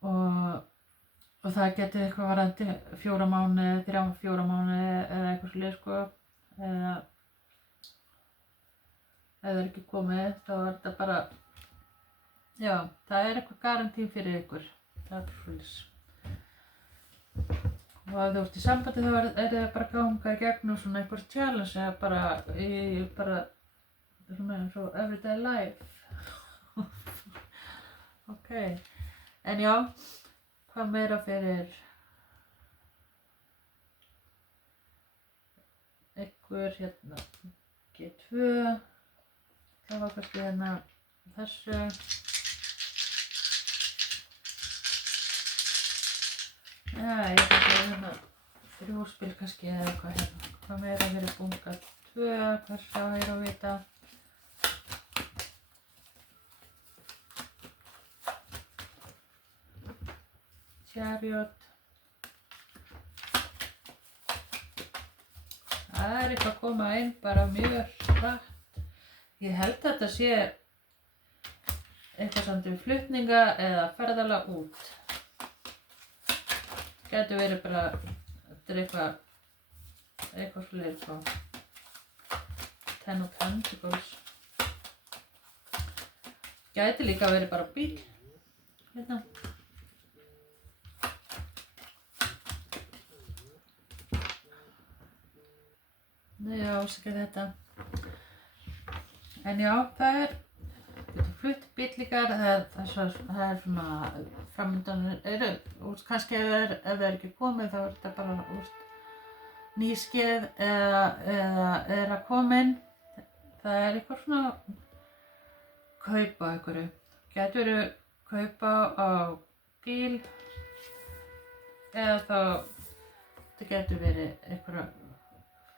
Og það getur eitthvað varandi 4 mánuði, 3-4 mánuði eða eitthvað svolítið sko. Eða ef það er ekki komið þá er þetta bara, það er eitthvað garantí fyrir ykkur. Það er svolítið. Og ef þú ert í sambandi þá er það bara að ganga í gegnum svona einhver challenge eða bara svona eins og everyday life. Ok, en hvað meira fyrir einhver hérna G2, það var kannski hérna þessu. Ég þarf hérna 3 spil kannski eða eitthvað hérna. Hvað meira fyrir bunga 2, hvað sjá hér og vita. Chariot. Það er eitthvað að koma inn bara mjög hratt. Ég held að þetta sé eitthvað samt flutninga eða ferðalag út. Gæti verið bara, þetta er eitthvað svolítið sko. 10 of Pentacles. Gæti líka verið bara bíl. Hérna. Ásækja þetta. En það er flutt bíll líka, það er svona framundan kannski ef það er ekki komið þá er þetta bara nýskeið eða er að koma inn. Það er eitthvað svona kaupa einhverju. Gæti verið kaupa á bíl eða þá þetta getur verið einhverja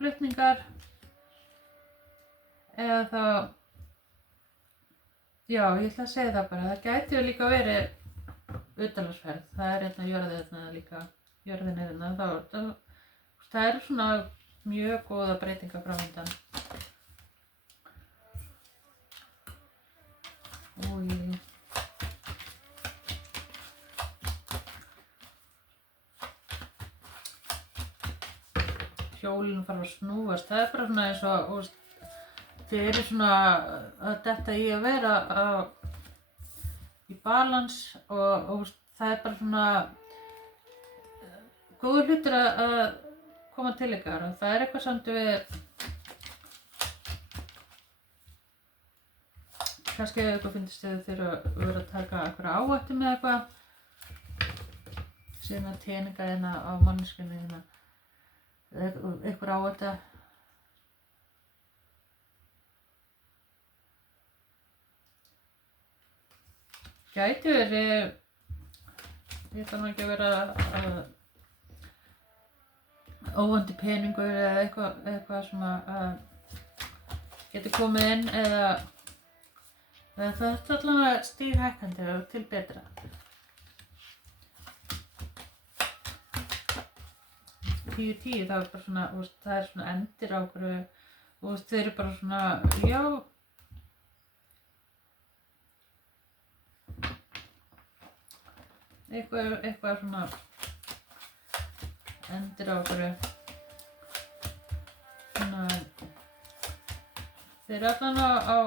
flutningar eða þá ég ætla að segja það bara, það gæti líka verið utanlandsferð. Það er hérna jörðin hérna líka, jörðin er hérna, það eru svona mjög góða breytingar framundan. Hjólinu fara að snúast, það er bara svona eins og þið eru svona að detta í að vera í balans og það er bara svona góður hlutir að koma til ykkar og það er eitthvað samt við kannski ef eitthvað finnst þið þurfa að vera að taka einhverja áhættu með eitthvað síðan að teninga hérna á manneskjunni hérna einhver áhætta. Gæti verið, ég þarf ekki að vera óvandi peningur eða eitthvað sem getur komið inn eða það er allavega stíghækkandi og til betra. 10-10 það er bara svona, það er svona endir á okkur og þeir eru bara svona, eitthvað svona endir á okkur svona þeir eru allan á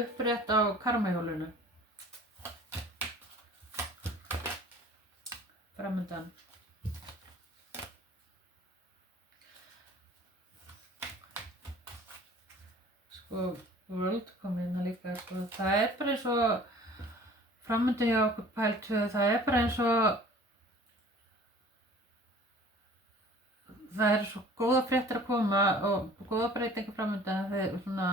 upprétt á karmahjólinu framundan. Sko, World kom hérna líka, sko, það er bara eins og framundan hjá okkur pæltu, það er bara eins og það eru svo góða fréttir að koma og góða breytingar framundan þegar það er svona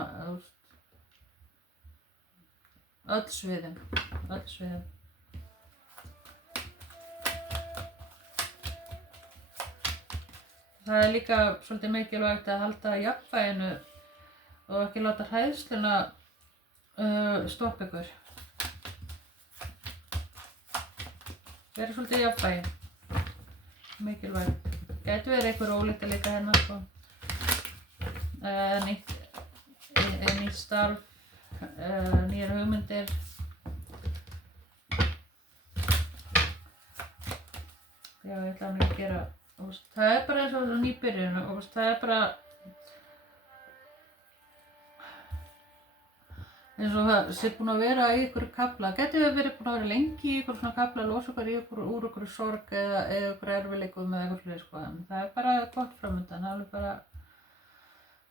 öll sviðin. það líka svolítið mikilvægt að halda jafnvæginu og ekki láta hræðsluna stoppa ykkur. Vera svolítið jafnvægi. Mikilvægt. Gæti verið einhver ólíkti líka hérna sko. Nýtt starf, nýjar hugmyndir. Já, ég ætla hann ekki að gera. Það bara eins og nýbyrjun og það bara eins og það sé búin að vera í ykkur kafla. Gæti verið búin að vera lengi í ykkur svona kafla, losa ykkur úr ykkur sorg eða ykkur erfiðleikum eða eitthvað svoleiðis sko. En það bara gott framundan, það alveg bara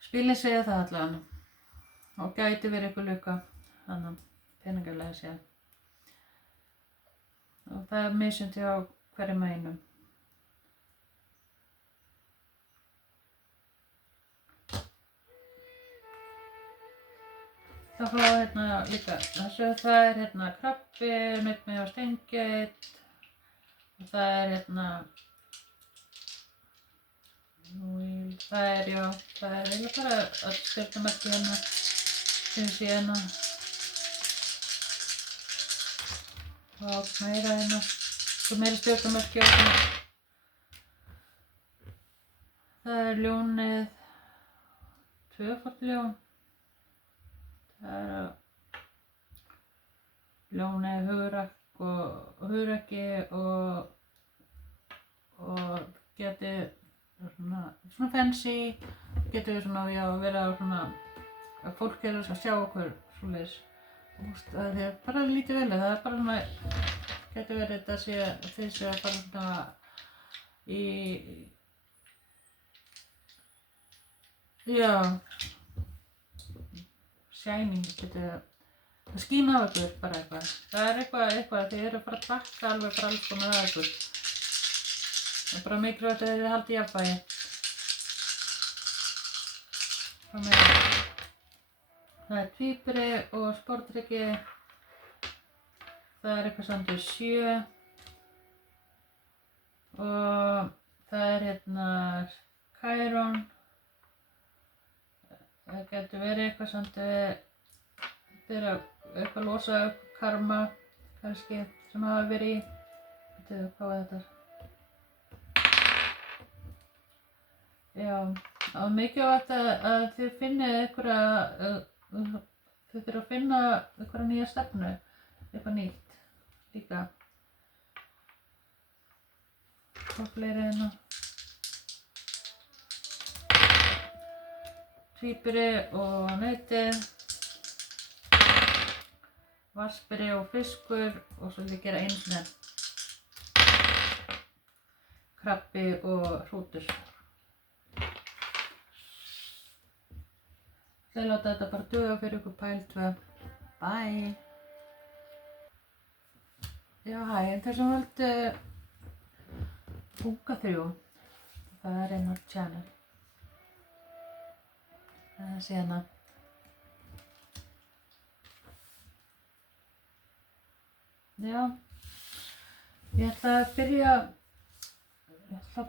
spilin segja það allavega. Og gæti verið ykkur luka, þannig peningarlega séð. Og það misjandi á hverjum einum. Það fá hérna líka þessu, það hérna krabbi, naut með á steingeit og það hérna það eiginlega bara öll stjörnumerki hérna sem sé hérna og meira hérna, svo meira stjörnumerki og svona. Það ljónið, tvöfalt ljón. Það ljónið, hugrekki og geti svona fancy, geti svona vera svona að fólk að sjá okkur svoleiðis. Það er bara lítið vel, það er bara svona, geti verið þetta sé þeir séu bara svona shining, það skín á ykkur bara eitthvað. Það er eitthvað, þið eru bara að takka alveg bara alls konar að ykkur. Það er bara mikilvægt að þið haldið jafnvægi. Það er tvíburi og sportryggi. Það er eitthvað samt 7. Og það er hérna Chiron. Það getur verið eitthvað samt fyrir að eitthvað losa upp karma kannski sem hafa verið í. Veitu hvað var þetta? Já, það er mikilvægt að þið finnið einhverja, þið þurfum að finna einhverja nýja stefnu, eitthvað nýtt líka. Hvað fleiri hérna? Tvíburi og nautið, vasperi og fiskur og svo þið gera einu sinni krabbi og hrútur. Þau láta þetta bara duga fyrir ykkur pæl 2. Bye! Já, hæ, þeir sem völdu bunga 3, það er einhver channel. Það er síðan já, ég ætla að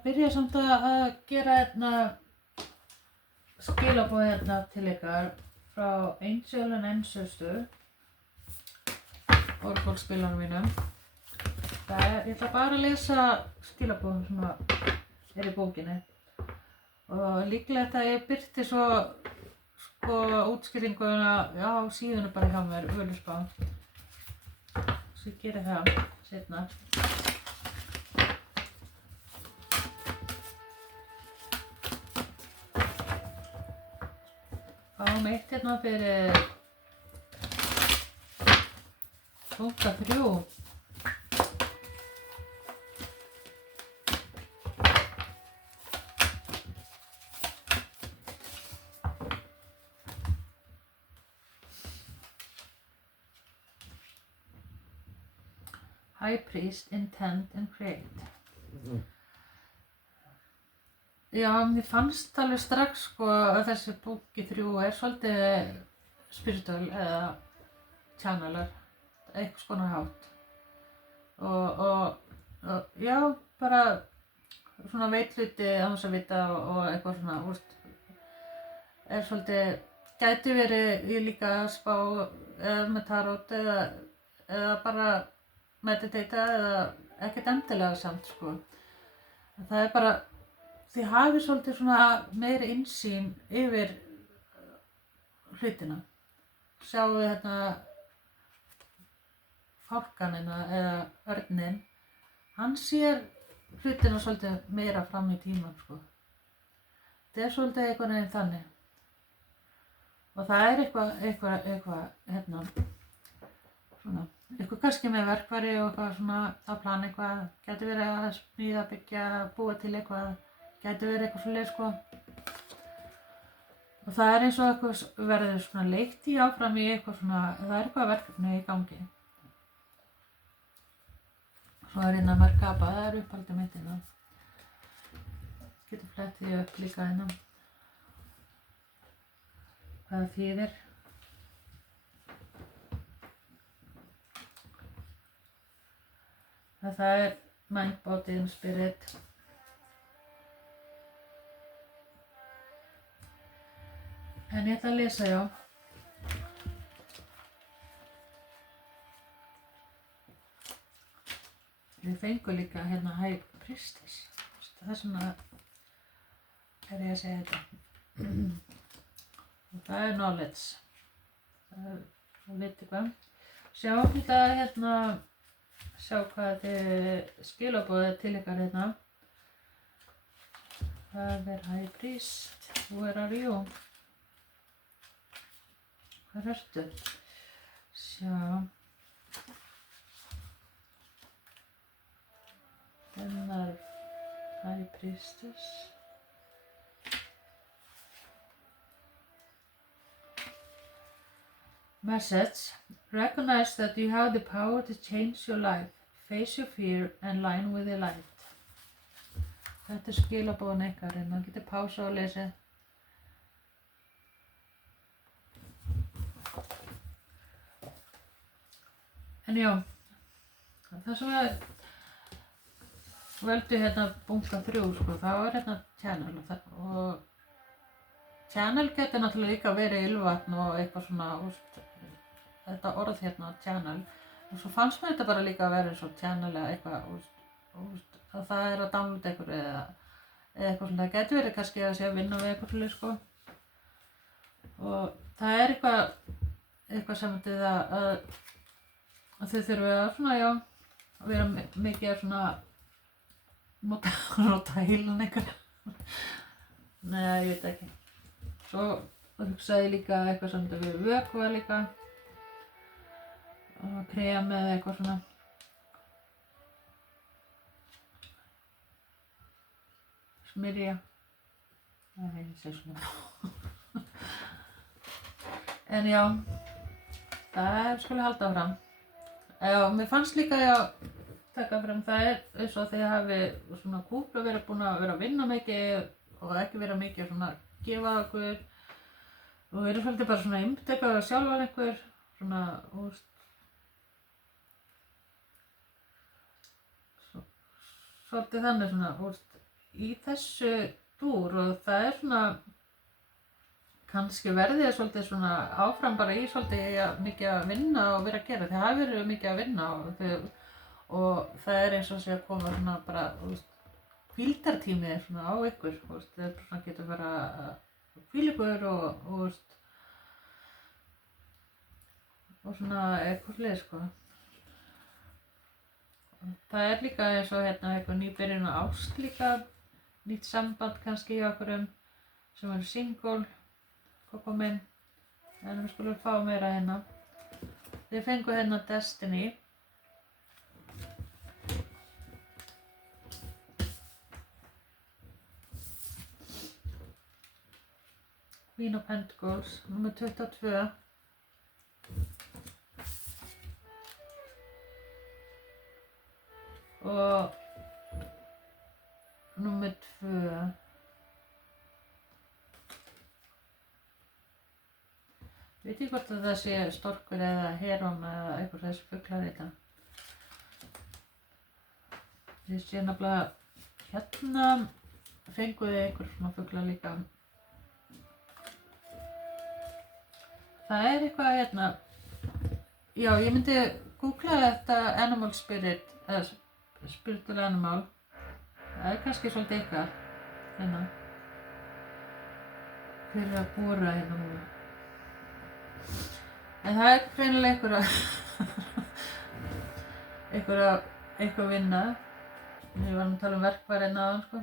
byrja samt að gera hérna skilaboð hérna til ykkar frá Angel and Ancestor orgólspilaranum mínum. Ég ætla bara að lesa skilaboðum sem er í bókinni og líklega þetta ég birti svo útskýringuna á síðunni bara hjá mér, Völuspá. Svo ég geri það seinna. Fáum eitt hérna fyrir bunga 3. High Priest, Intend and Create. Já, mér fannst alveg strax sko að þessi bungi 3 er svolítið spiritual eða channelar, eitthvað svona hátt. Og já, bara svona veit hluti án þess að vita og eitthvað svona, er svolítið, gæti verið ég líka að spá eða með tarot eða bara meditata eða ekkert endilega samt sko. Það er bara, þið hafið svolítið svona meiri innsýn yfir hlutina. Sjáum við hérna fálkanina eða örninn, hann sér hlutina svolítið meira fram í tíman sko. Þetta er svolítið einhvern veginn þannig. Og það er eitthvað hérna, svona, eitthvað kannski með verkfæri og eitthvað svona, að plana eitthvað, gæti verið að smíða, byggja, búa til eitthvað, gæti verið eitthvað svoleiðis sko. Og það er eins og eitthvað verður svona leikt í áfram í eitthvað svona, það er eitthvað verkefni í gangi. Svo er hérna Merkaba, það er uppáhaldið mitt hérna. Getur flettið upp líka hérna. Hvað það þýðir. Það er mind, body and spirit. En ég ætla að lesa, já. Við fengum líka hérna High Priestess. Það er svona, er ég að segja þetta. Og það er knowledge. Það veit eitthvað. Sjá þetta hérna, sjá hvað þið skilaboðið til ykkar hérna. Það er High Priest. Where are you? Hvar ertu? Sjá. Hennar High Priestess. Message. Recognize that you have the power to change your life. Face your fear and line with the light. Þetta er skilaboðin ykkar, en maður getur pása og lesa. En já, það sem við völdu hérna bunga 3 sko, þá er hérna channel og channel getur náttúrulega líka verið ylvatn og eitthvað svona, þetta orð hérna channel, og svo fannst mér þetta bara líka að vera eins og channel eða eitthvað, að það er að downloada eitthvað eða eitthvað svona, það getur verið kannski að sé að vinna við eitthvað svolítið sko, og það er eitthvað sem þetta að þau þurfi að svona, já, að vera mikið að svona nota heilan eitthvað. Nei, ég veit ekki. Svo hugsaði ég líka eitthvað sem þetta við vökva líka og krem eða eitthvað svona. Smyrja. Nei, ég segi svona. En já, það skulle halda áfram. Já, mér fannst líka taka fram það eins og þið hafi svona kúplu verið búin að vera að vinna mikið og ekki vera mikið svona gefa okkur og verið svolítið bara svona einbetta sjálfan einhver svona svolítið þannig svona í þessu dúr, og það er svona kannski verðið svolítið svona áfram bara í svolítið mikið að vinna og vera að gera. Þið hafi verið mikið að vinna og það er eins og sé að koma svona bara hvíldartími svona á ykkur, þið svona getur bara að hvíla ykkur og svona eitthvað leið sko. Það er líka eins og hérna eitthvað nýbyrjun á ást líka, nýtt samband kannski hjá okkurum sem eru single, komin, en við skulum fá meira hérna. Þið fengu hérna Destiny. Queen of Pentacles, nummer 22. Og nummer 2. Veit ég hvort að það sé storkur eða herón eða eitthvað þessi fuglar þetta. Ég sé nefnilega Hérna fenguð þið einhver svona fugla líka. Það eitthvað hérna. Já, ég myndi googla þetta animal spirit, eða spiritual animal. Það kannski svolítið ykkar hérna. Hver að bora hérna núna. En það greinilega einhver vinna. Við varum að tala verkfæri áðan, sko.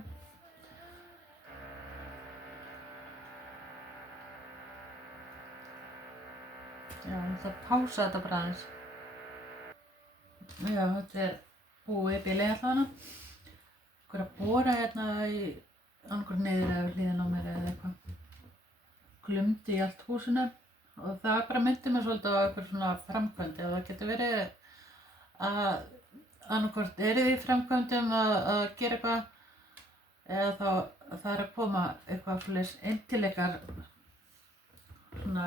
Já, ég ætla að pása þetta bara aðeins. Já, þetta búið í bíli allavega. Einhver að bora hérna í annarkur niður eða hliðin á mér eða eitthvað. Glumdi í allt húsinu. Og það bara myndi mér svolítið á eitthvað svona framkvæmdi og það getur verið að annarkvort þið í framkvæmdum að gera eitthvað eða þá það að koma eitthvað svoleiðis inn til ykkar svona.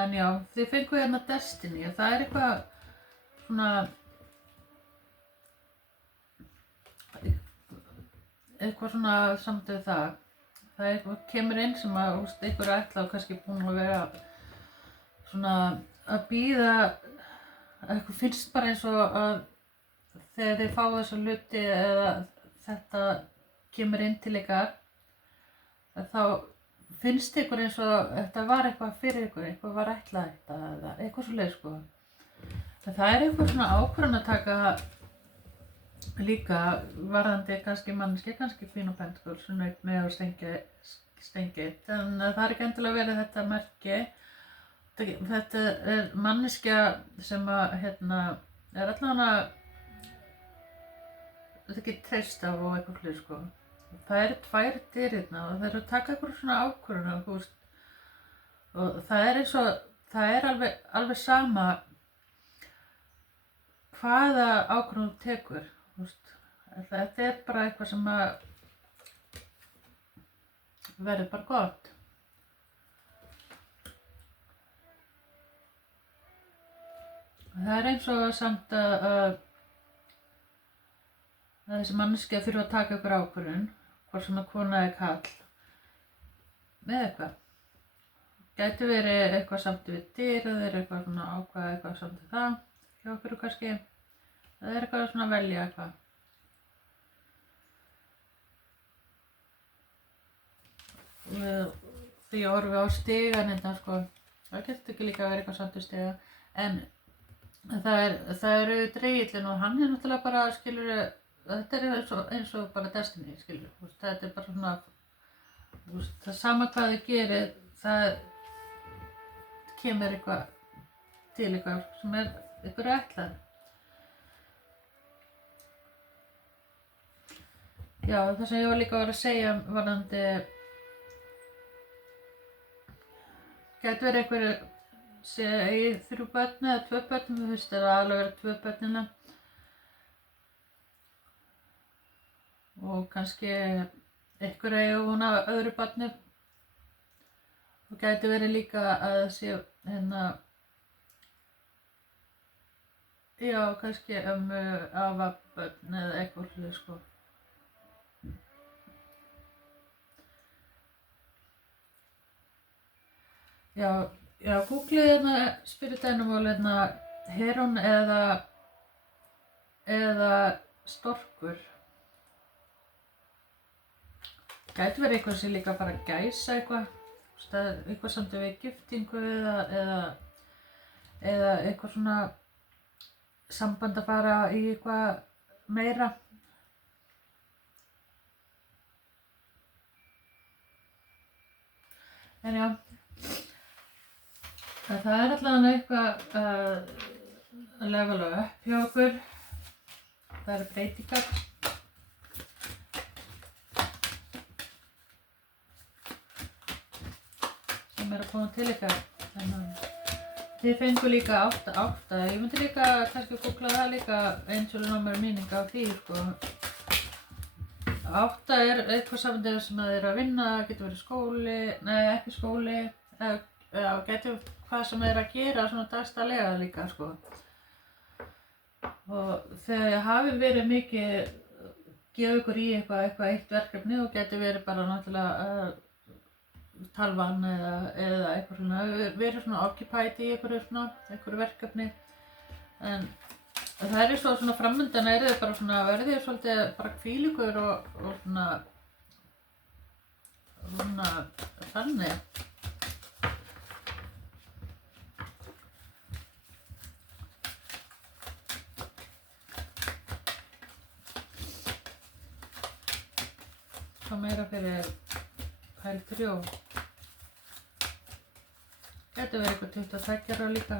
En já, þið fenguð hérna Destiny og það eitthvað svona samt við það. Það kemur inn sem að einhver ætla og kannski búin að vera svona að bíða, eitthvað finnst bara eins og að þegar þið fá þessa hluti eða þetta kemur inn til ykkar þá finnst ykkur eins og þetta var eitthvað fyrir ykkur, eitthvað var ætlað þetta eða eitthvað svoleiðis sko. Það eitthvað svona ákvörðun að taka líka varðandi kannski manneskja, kannski Queen of Pentacles, naut með og stengið. En það ekki endilega verið þetta merki. Þetta manneskja sem að allavega ekki treyst á og eitthvað hlut sko. Það tvær dyr hérna og það að taka eitthvað svona ákvörðun, þú veist. Og það eins og, það alveg sama hvaða ákvörðun þú tekur. Þetta bara eitthvað sem að verður bara gott. Það eins og samt að þessi manneskja þurfa að taka ykkur ákvörðun, hvort sem að kona eða kall, með eitthvað. Gæti verið eitthvað samt við dyr, það eitthvað svona ákvað eitthvað samt við það, hjá okkur kannski. Það eitthvað svona að velja eitthvað. Þegar ég horfi á stigan hérna sko, það getur ekki líka að vera eitthvað samt við stiga, en það auðvitað dreigillinn og hann náttúrulega bara, skilur, þetta eins og bara Destiny, skilur, þetta bara svona, það sama hvað þið gerir, það kemur eitthvað til eitthvað sem ykkur ætlað. Já, það sem ég var líka að segja varðandi gæti verið einhverju sem eigi 3 börn eða 2 börn, þú veist, eða alveg verið 2 börnina. Og kannski einhverju eigi hún af öðru barni. Og gæti verið líka að sé já, kannski afa börn eða eitthvað hlut sko. Já, googlið hérna Spirit Animal heron eða storkur. Gæti verið eitthvað sem líka bara gæsa eitthvað, eitthvað samt við giftingu eða eitthvað svona samband að fara í eitthvað meira. En já. Það allavega eitthvað að levela upp hjá okkur. Það breytingar. Sem að koma til ykkar. Þið fengu líka 8. Ég myndi líka kannski googla það líka angel number meaning af því sko. 8 eitthvað samfélag sem að að vinna, getur verið skóli, nei ekki skóli, eða getur hvað sem að gera svona dagstaglega líka sko. og þau hafi verið mikið gefa ykkur í eitthvað eitt verkefni og geti verið bara náttúrulega talvan eða eitthvað svona, verið svona occupied í einhverju verkefni en það er svo svona framundan þið bara svona verðið svolítið bara hvíla ykkur og svona þannig. Hvað meira fyrir pæl 3? Gæti verið eitthvað 22 ára líka,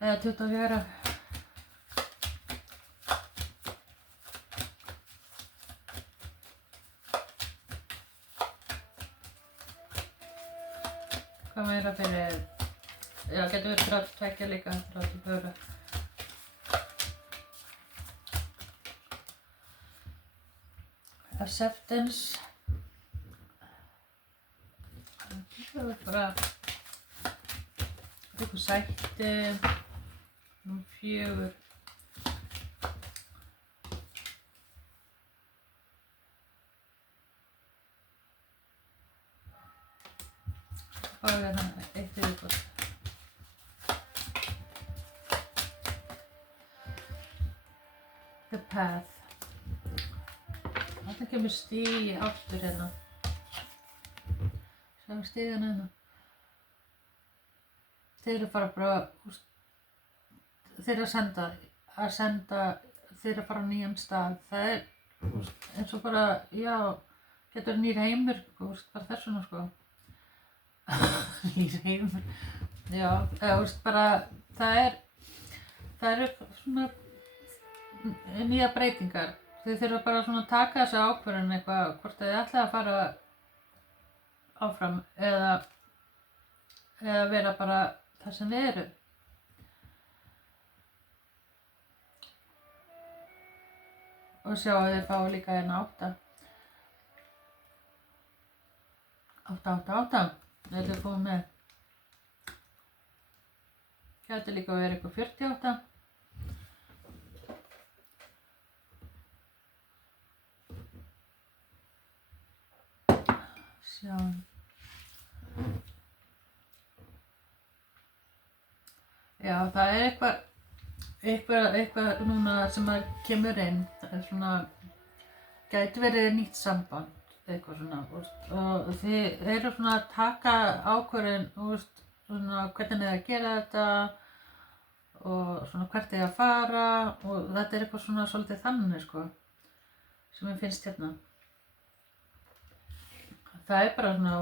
eða 24. Hvað meira fyrir, já, gæti verið 32 líka, 34. Acceptance. Það er bara eitthvað sætti, 4. Hvað er það? Eitt viðbót. The path. Þetta kemur stíg aftur hérna. Sjá stígana hérna. Þeir eru bara, þeir eru að senda, þeir eru að fara á nýjan stað. Það er eins og bara, já, getur nýr heimur, bara þessuna sko. Nýr heimur, já, bara, það eru svona nýja breytingar. Þið þurfa bara svona að taka þessu ákvörðun eitthvað, hvort þið ætlaði að fara áfram eða vera bara það sem þið eru. Og sjá að þið fá líka hérna 8. 8, 8, 8. Þetta er komið með. Gæti líka að vera eitthvað 48. Sjá. Já, það er eitthvað núna sem að kemur inn, það er svona, gæti verið nýtt samband, eitthvað svona, og þið eru svona að taka ákvörðun, svona hvernig þið að gera þetta og svona hvert þið að fara og þetta er eitthvað svona svolítið þannig sko, sem ég finnst hérna. Það er bara svona,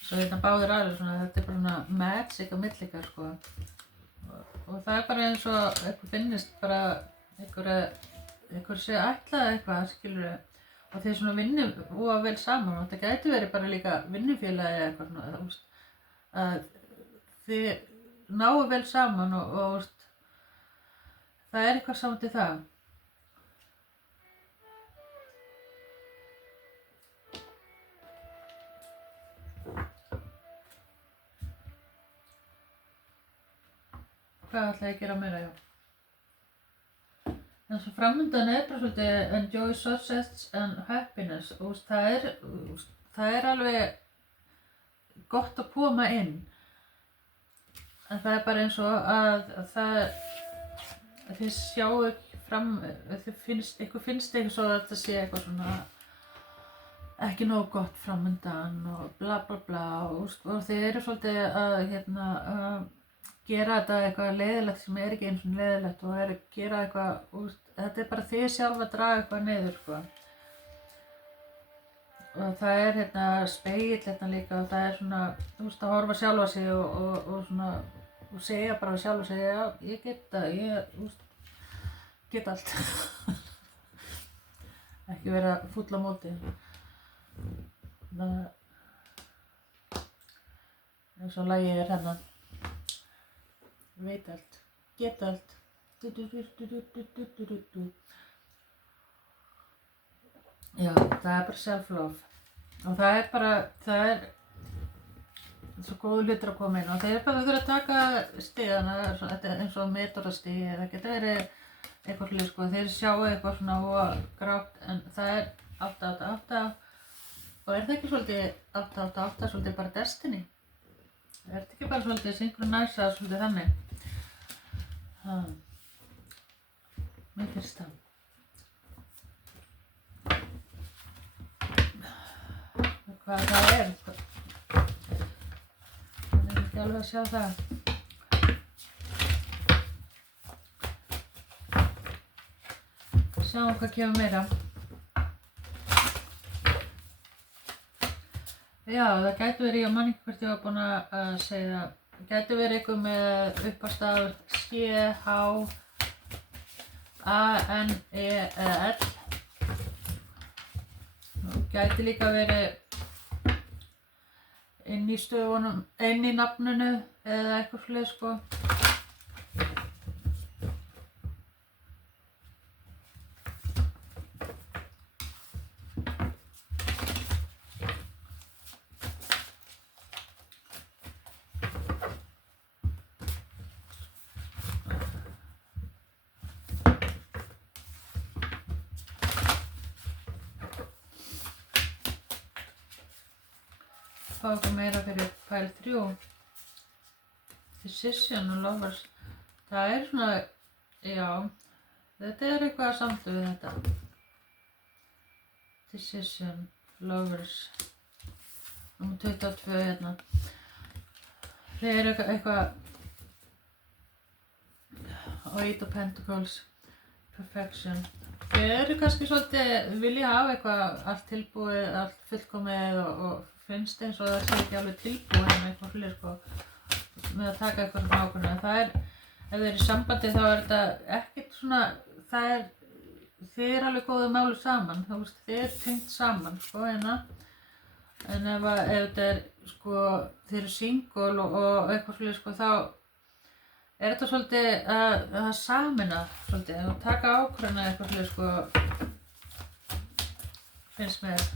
svo hérna báðir aðrir svona, þetta er bara svona magic á milli ykkar sko. Og það er bara eins og eitthvað finnist bara einhver sé ætlað eitthvað, skilurðu. Og þeir svona vinni voða vel saman og þetta gæti verið bara líka vinnufélagi eða eitthvað svona, að þið náu vel saman og það er eitthvað saman til það. Hvað ætla ég að gera meira, já? En svo framundan er bara svolítið enjoy success and happiness og það er alveg gott að koma inn. En það er bara eins og að þið sjáu ekki fram, ykkur finnst eitthvað svo að þetta sé eitthvað svona ekki nógu gott framundan og bla bla bla og þið eru svolítið að gera þetta eitthvað leiðilegt sem er ekki eins og leiðilegt og að gera eitthvað, þetta er bara þið sjálf að draga eitthvað niður sko. Og það er hérna spegill hérna líka og það er svona, að horfa sjálfa sig og svona, og segja bara sjálfa sig, já, ég get það, ég get allt. Ekki vera fúll á móti. Það eins og lagið er hérna. Veit allt, get allt, Já, það er bara self-love og það er svo góðu hlutir að koma inn og þeir bara þurfa að taka stigana, þetta er eins og metorastigi, það getur verið eitthvað hlið sko, þeir sjáu eitthvað svona og grátt en það er 888 og er það ekki svolítið 888 svolítið bara Destiny? Er þetta ekki bara svolítið synkronæsa svolítið þannig? Mér finnst það. Hvað það er? Það er ekki alveg að sjá það. Sjáum hvað kemur meira. Já, það gæti verið, ég man ekki hvort ég var búin að segja það. Það gæti verið eitthvað með uppástaf C, H, A, N, E eða L. Það gæti líka verið inn í stöfunum, inn í nafninu eða eitthvað svoleiðis sko. Fá okkur meira fyrir pæl 3. Decision og lovers. Það er svona, já, þetta er eitthvað samtlið við þetta. Decision, lovers, númer 22 hérna. Þeir eru eitthvað, Eight of Pentacles, Perfection. Þeir eru kannski svolítið, vilja hafa eitthvað allt tilbúið, allt fullkomið og finnst eins og það sé ekki alveg tilbúið hérna eitthvað fyrir sko með að taka eitthvað svona ákvörðun. Það er, ef þið eru í sambandi þá er þetta ekkert svona, það er, þið eru alveg góðu máli saman, þú veist, þið eru tengt saman sko hérna. En ef þetta er sko, þið eru single og eitthvað fyrir sko þá er þetta svolítið að samina svolítið og taka ákvörðun eitthvað fyrir sko, finnst mér.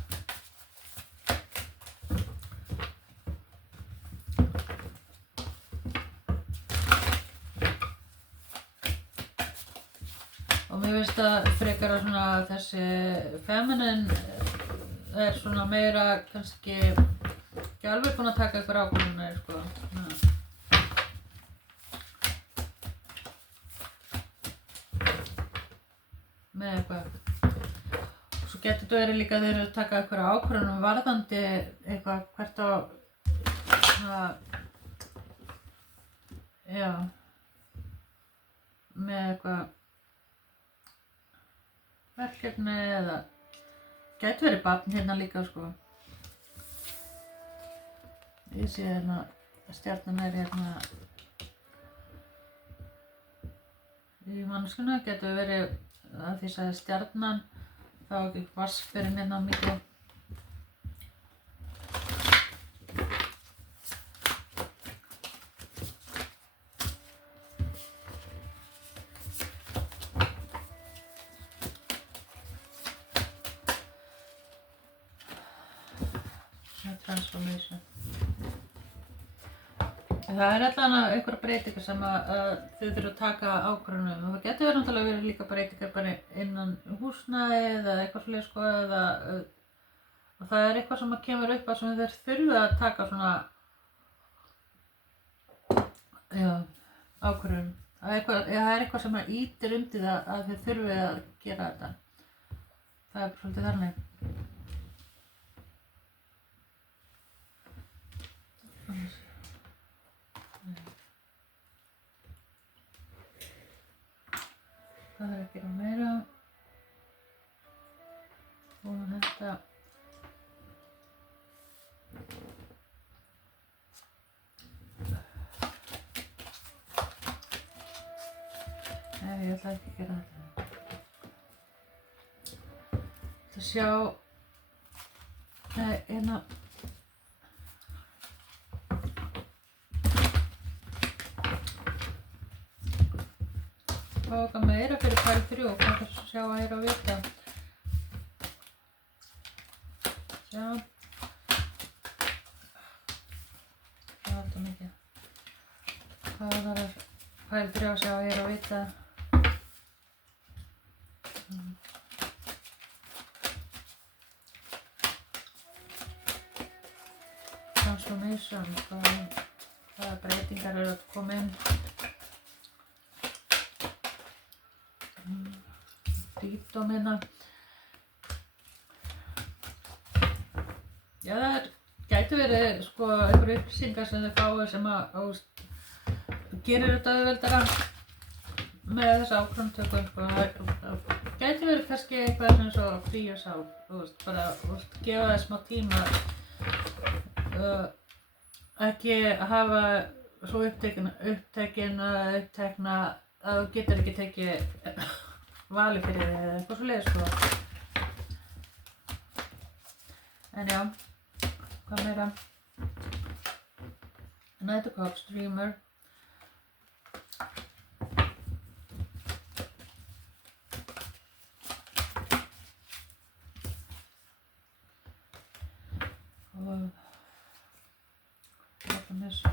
Og mér finnst að frekar að svona þessi feminine er svona meira kannski ekki alveg búin að taka ykkur ákvörðunir sko. Með eitthvað. Svo getur þetta verið líka þeir eru að taka ykkur ákvörðunum varðandi eitthvað hvert á já með eitthvað verkefni eða gæti verið barn hérna líka sko. Ég sé hérna stjarnan er hérna í manneskuna, getur verið að því að stjarnan þá ekki vassferinn hérna mikið. Transformation. Það er allavega einhverja breytingar sem að þau þurfa að taka ákvörðun og það getur verið náttúrulega verið líka breytingar bara innan húsnæði eða eitthvað svoleiðis sko eða og það er eitthvað sem að kemur upp að sem þeir þurfa að taka svona ákvörðun. Það er eitthvað sem að ýtir undir það að þeir þurfi að gera þetta. Það er svolítið þannig. Hvað er að gera meira? Og þetta nei, ég ætla ekki að gera þetta. Ég ætla að sjá hérna fá eitthvað meira fyrir pæl 3 og hvað það sjá að heyra og vita. Sjá. pældur á að sjá hér og vita. Transformation, hvaða breytingar eru að koma inn. Freedom hérna. Já, það gæti verið sko einhverju upplýsingar sem þið fáið sem að gerir þetta auðveldara með þessa ákvörðunartöku sko. Það gæti verið kannski eitthvað sem svo frí og sál, bara gefa það smá tíma, ekki hafa svo upptekna að þú getur ekki tekið vali fyrir þig eða eitthvað svoleiðis sko. En já, hvað meira? Knight of Cups, Dreamer. Og hvað er þessu?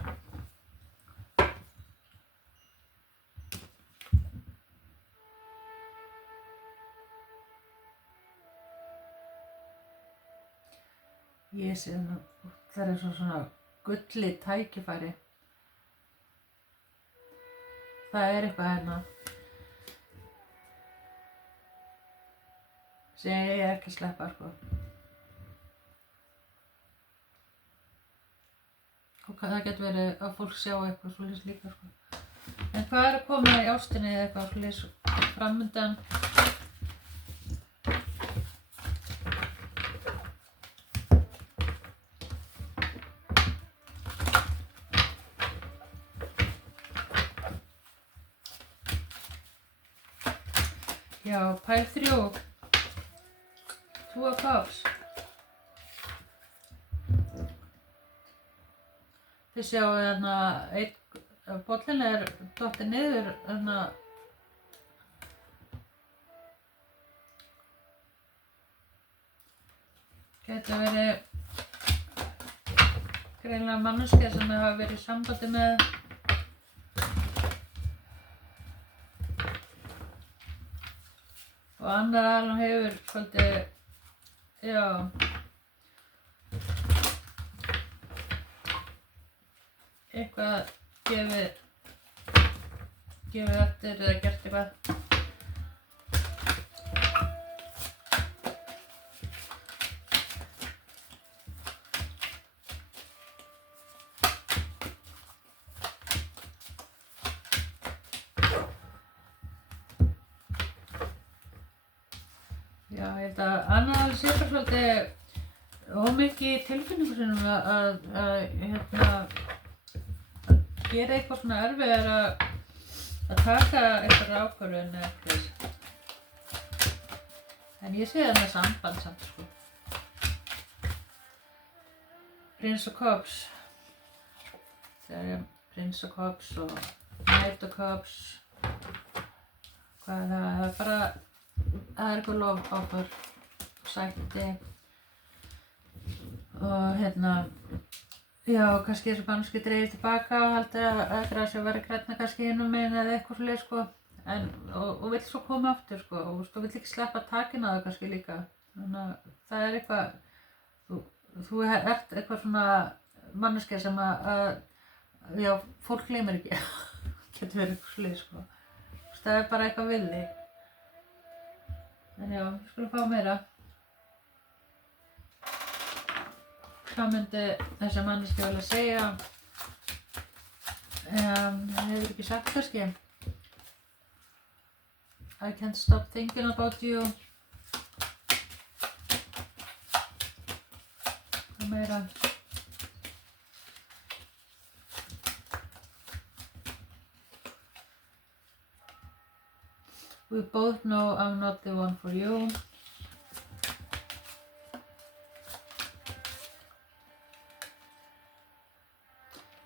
Ég sé það er svona gullið tækifæri. Það er eitthvað hérna sem ég ekki að sleppa sko. Og það getur verið að fólk sjá eitthvað svoleiðis líka sko. En hvað er að koma í ástinni eða eitthvað svoleiðis framundan? Já, pæl 3, 2 of Cups. Þið sjáu þarna, bollin er dottið niður þarna. Gæti verið greinilega manneskja sem hafa verið í sambandi með. Og annar aðalinn hefur svolítið, já, eitthvað gefið eftir eða gert eitthvað. Já, ég held að annar sé bara svolítið ómikið í tilfinningu sinum að gera eitthvað svona erfiðar að taka eitthvað ákvörðun eða eitthvað. En ég sé það með samband samt sko. Prince of Cups. Það er Prince of Cups og Knight of Cups. Hvað það er bara. Það er eitthvað lofáför, sætti og já, kannski þessu manneskja dreifir tilbaka og haldi að grasið væri grænna kannski hinum megin eða eitthvað svoleiðis sko. Og vill svo koma aftur sko og vill ekki sleppa takinu á það kannski líka. Þannig að það er eitthvað, þú ert eitthvað svona manneskja sem já, fólk gleymir ekki, getur verið eitthvað svoleiðis sko. Það er bara eitthvað við þig. En já, við skulum fá meira. Hvað myndi þessi manneskja vilja segja? Hefur ekki sagt kannski? I can't stop thinking about you. Hvað meira? We both know I'm not the one for you.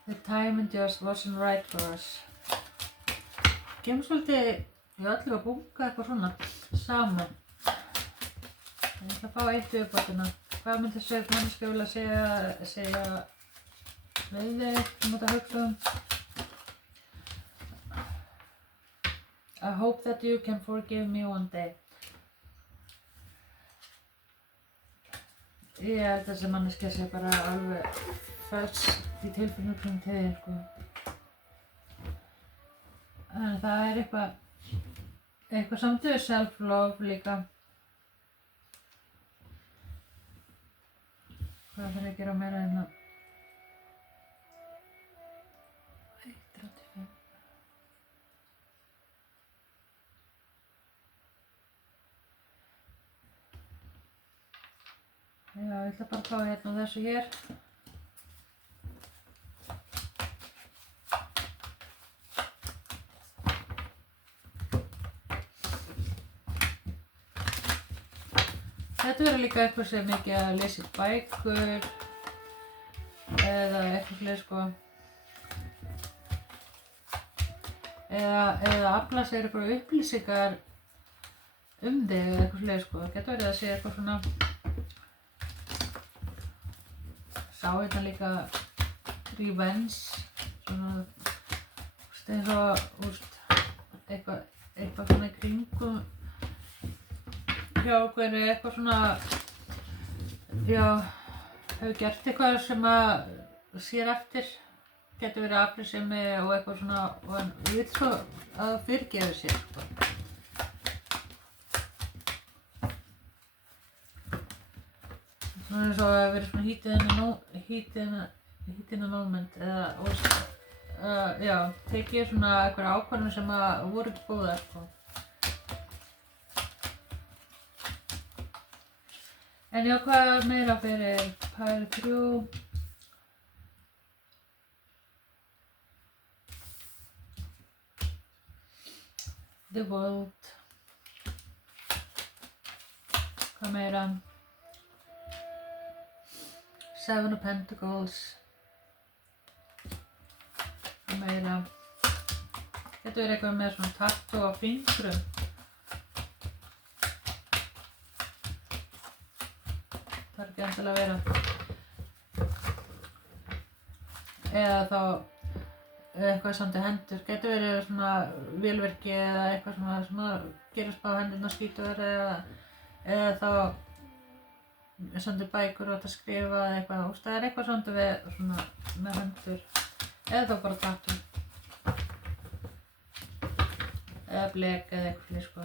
The timing just wasn't right for us. Gefum svolítið, ég ætlum að bunga eitthvað svona saman. Ég ætla að fá eitt viðbótina. Hvað myndi þessi manneskja vilja segja við þig, þú mátt að hugsa um? I hope that you can forgive me one day. Ég held að þessi manneskja sé bara alveg föst í tilfinningum til þín, sko. En það er eitthvað samt við self-love líka. Hvað þarf ég að gera meira hérna? 1.35. Já, ég ætla bara að fá hérna þessu hér. Þetta verður líka eitthvað sem mikið að lesa í bækur eða eitthvað fleiri, sko. Eða afla sér eitthvað upplýsingar þig eða eitthvað fleiri, sko. Það getur verið að sé eitthvað svona. Sá hérna líka revenge, svona, eins og, eitthvað svona í kringum hjá okkur, eitthvað svona, já, hefur gert eitthvað sem að sér eftir, getur verið afbrýðisemi og eitthvað svona, og hann vill svo að fyrirgefa sér, sko. Svona eins og að vera svona heat in a moment, eða, já, tekið svona eitthvað ákvarðanir sem að voru ekki góðar, sko. En já, hvað meira fyrir pæli 3? The World. Hvað meira? 7 of Pentacles. Hvað meira? Þetta er eitthvað með svona tattoo á fingrum. Það er ekki endilega að vera. Eða þá eitthvað samt í hendur. Getur verið svona vélverki eða eitthvað svona gerast á hendurna skítur eða þá samt í bækur og þetta skrifa eða eitthvað. Það er eitthvað samt við svona með hendur. Eða þá bara tattoo. Eða blek eða eitthvað fleiri, sko.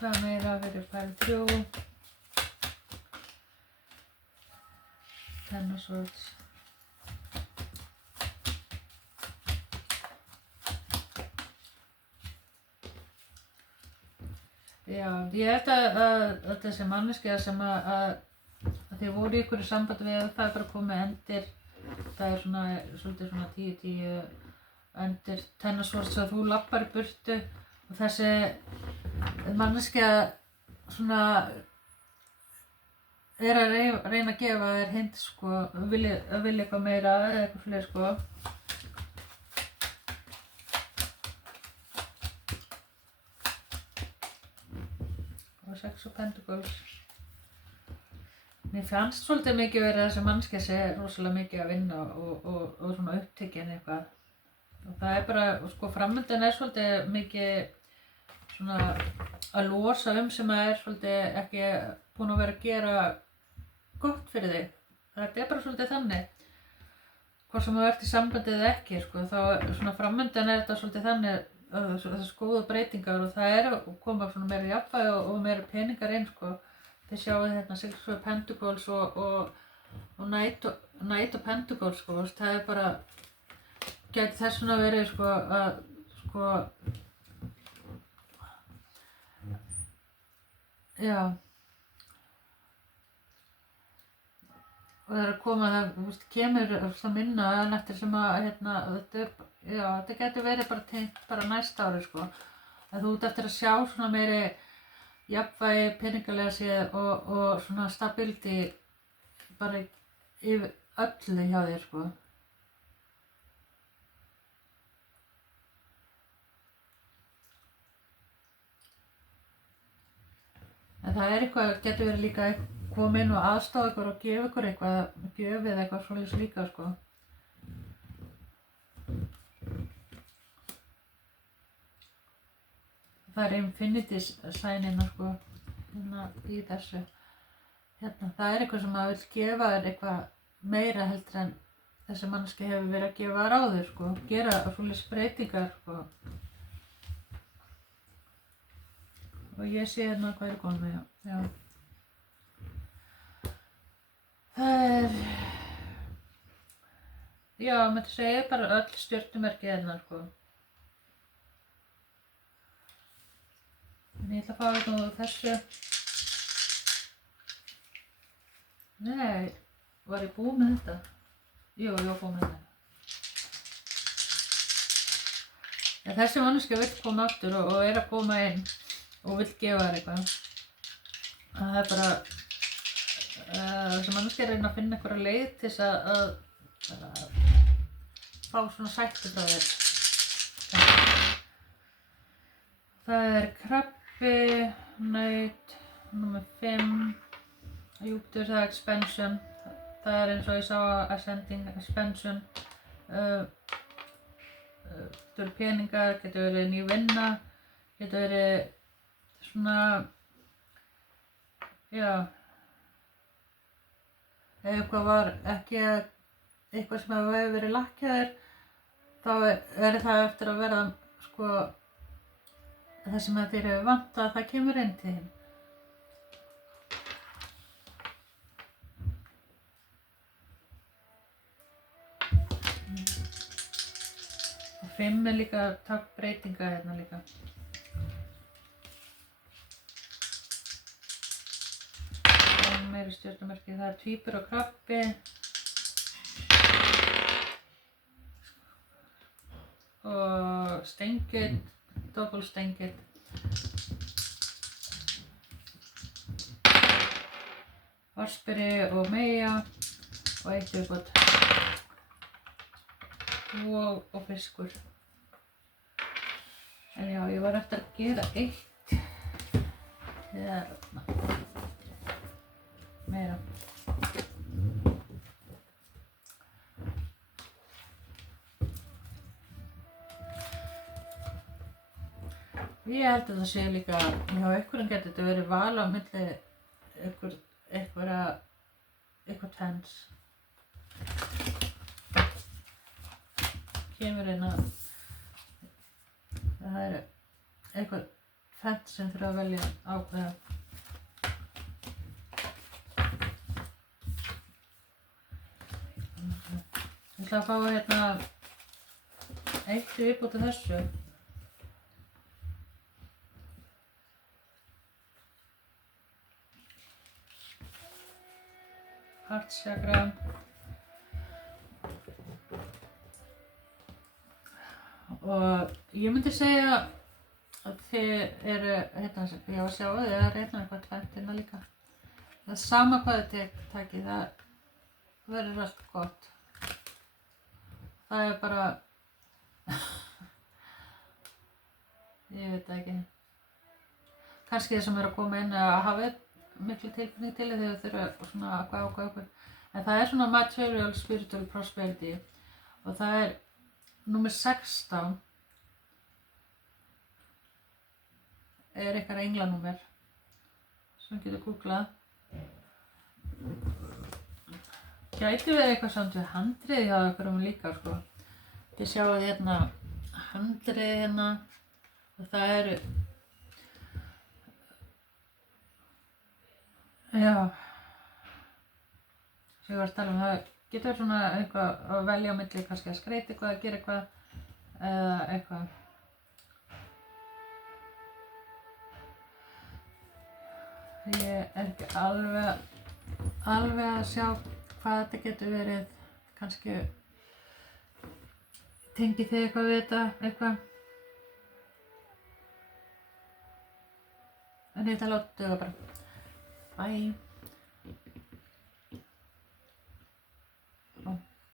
Hvað meira fyrir pæli 3? Ten of Swords. Já, ég held að þessi manneskja sem að þið voru í einhverju sambandi við, það er bara komið endir. Það er svona, svolítið svona 10-10 endir Ten of Swords og þú lappar í burtu og þessi manneskja svona er að reyna að gefa þér hint, sko, að vilja eitthvað meira eða eitthvað fleiri, sko. Og 6 of Pentacles. Mér fannst svolítið mikið verið að þessi manneskja sé rosalega mikið að vinna og svona upptekin eitthvað. Og það er bara, sko, framöndan er svolítið mikið svona að losa sem að er svolítið ekki búin að vera að gera gott fyrir þig. Þetta er bara svolítið þannig. Hvort sem þú ert í sambandi eða ekki, sko, þá svona framöndan er þetta svolítið þannig þessar góða breytingar og það er að koma svona meira jafnvægi og meira peningar inn, sko. Þið sjáu hérna 6 of Pentacles og Knight of Pentacles, sko. Það er bara, gæti þess vegna verið, sko, að, sko, já. Og það er að koma, það kemur það minna en eftir sem að, hérna, þetta getur verið bara tengt bara næsta ári, sko. Að þú ert eftir að sjá svona meiri jafnvægi, peningalega séð og svona stability bara yfir öllu hjá þér, sko. En það er eitthvað, getur verið líka koma inn og aðstoða ykkur og gefa ykkur eitthvað, gjöf eða eitthvað svoleiðis líka, sko. Það er infinity signina, sko, hérna í þessu. Hérna, það er eitthvað sem maður vill gefa þér eitthvað meira heldur en þessi mannski hefur verið að gefa þér áður, sko. Gera svoleiðis breytingar, sko. Og ég sé hérna hvað er komið með, já. Það er, já, maður segja bara öll stjörnumerki hérna, sko. En ég ætla að fá þetta úr þessu. Nei, var ég búið með þetta? Jú, ég var búið með þetta. En þessi manneskja vill koma aftur og er að koma inn og vill gefa þér eitthvað. Það er bara, þessi manneskja er að reyna að finna einhverja leið til þess að fá svona sætti frá þér. Það er krabbi, naut, númer 5, Júpiter, það er expansion. Það er eins og ég sá ascending, expansion. Getur verið peningar, getur verið ný vinna, getur verið svona, já, ef eitthvað var ekki eitthvað sem hefur verið lakkjaðir, þá er það eftir að verða, sko, það sem þér hefur vantað, það kemur inn til þín. Og 5 er líka takk breytinga hérna líka. Það er meiri stjörnumerki, það er tvíbur og krabbi. Og steingill, doppel steingill. Varsberi og meja og 1 viðbót. Og fiskur. En já, ég var eftir að gera 1 hérna meira. Ég held að það sé líka, já, einhverjum getur þetta verið val á milli eitthvað tens. Kemur inn að það er eitthvað fett sem þurfa að velja ákveða. Ég ætla að fá hérna 1 viðbót af þessu. Heartchakra. Og ég myndi segja að þið eru, hérna, ég var að sjá að þið er hérna eitthvað tvennt hérna líka. Það er sama hvað þið takið, það verður allt gott. Það er bara, ég veit það ekki. Kannski þeir sem eru að koma inn að hafa miklu tilfinning til þegar þau þurfa svona að ákveða. En það er svona material, spiritual prosperity og það er númer 16 er eitthvað englanúmer sem getur googlað. Gæti verið eitthvað samt við handriði hjá einhverjum líka, sko. Þið sjáu hérna handriði hérna og það eru, já, sem ég var að tala um, það getur svona eitthvað að velja á milli, kannski að skreyta eitthvað, að gera eitthvað eða eitthvað. Ég er ekki alveg að sjá hvað þetta getur verið, kannski tengið þið eitthvað við þetta, eitthvað. En ég ætla að láta duga bara. Bye.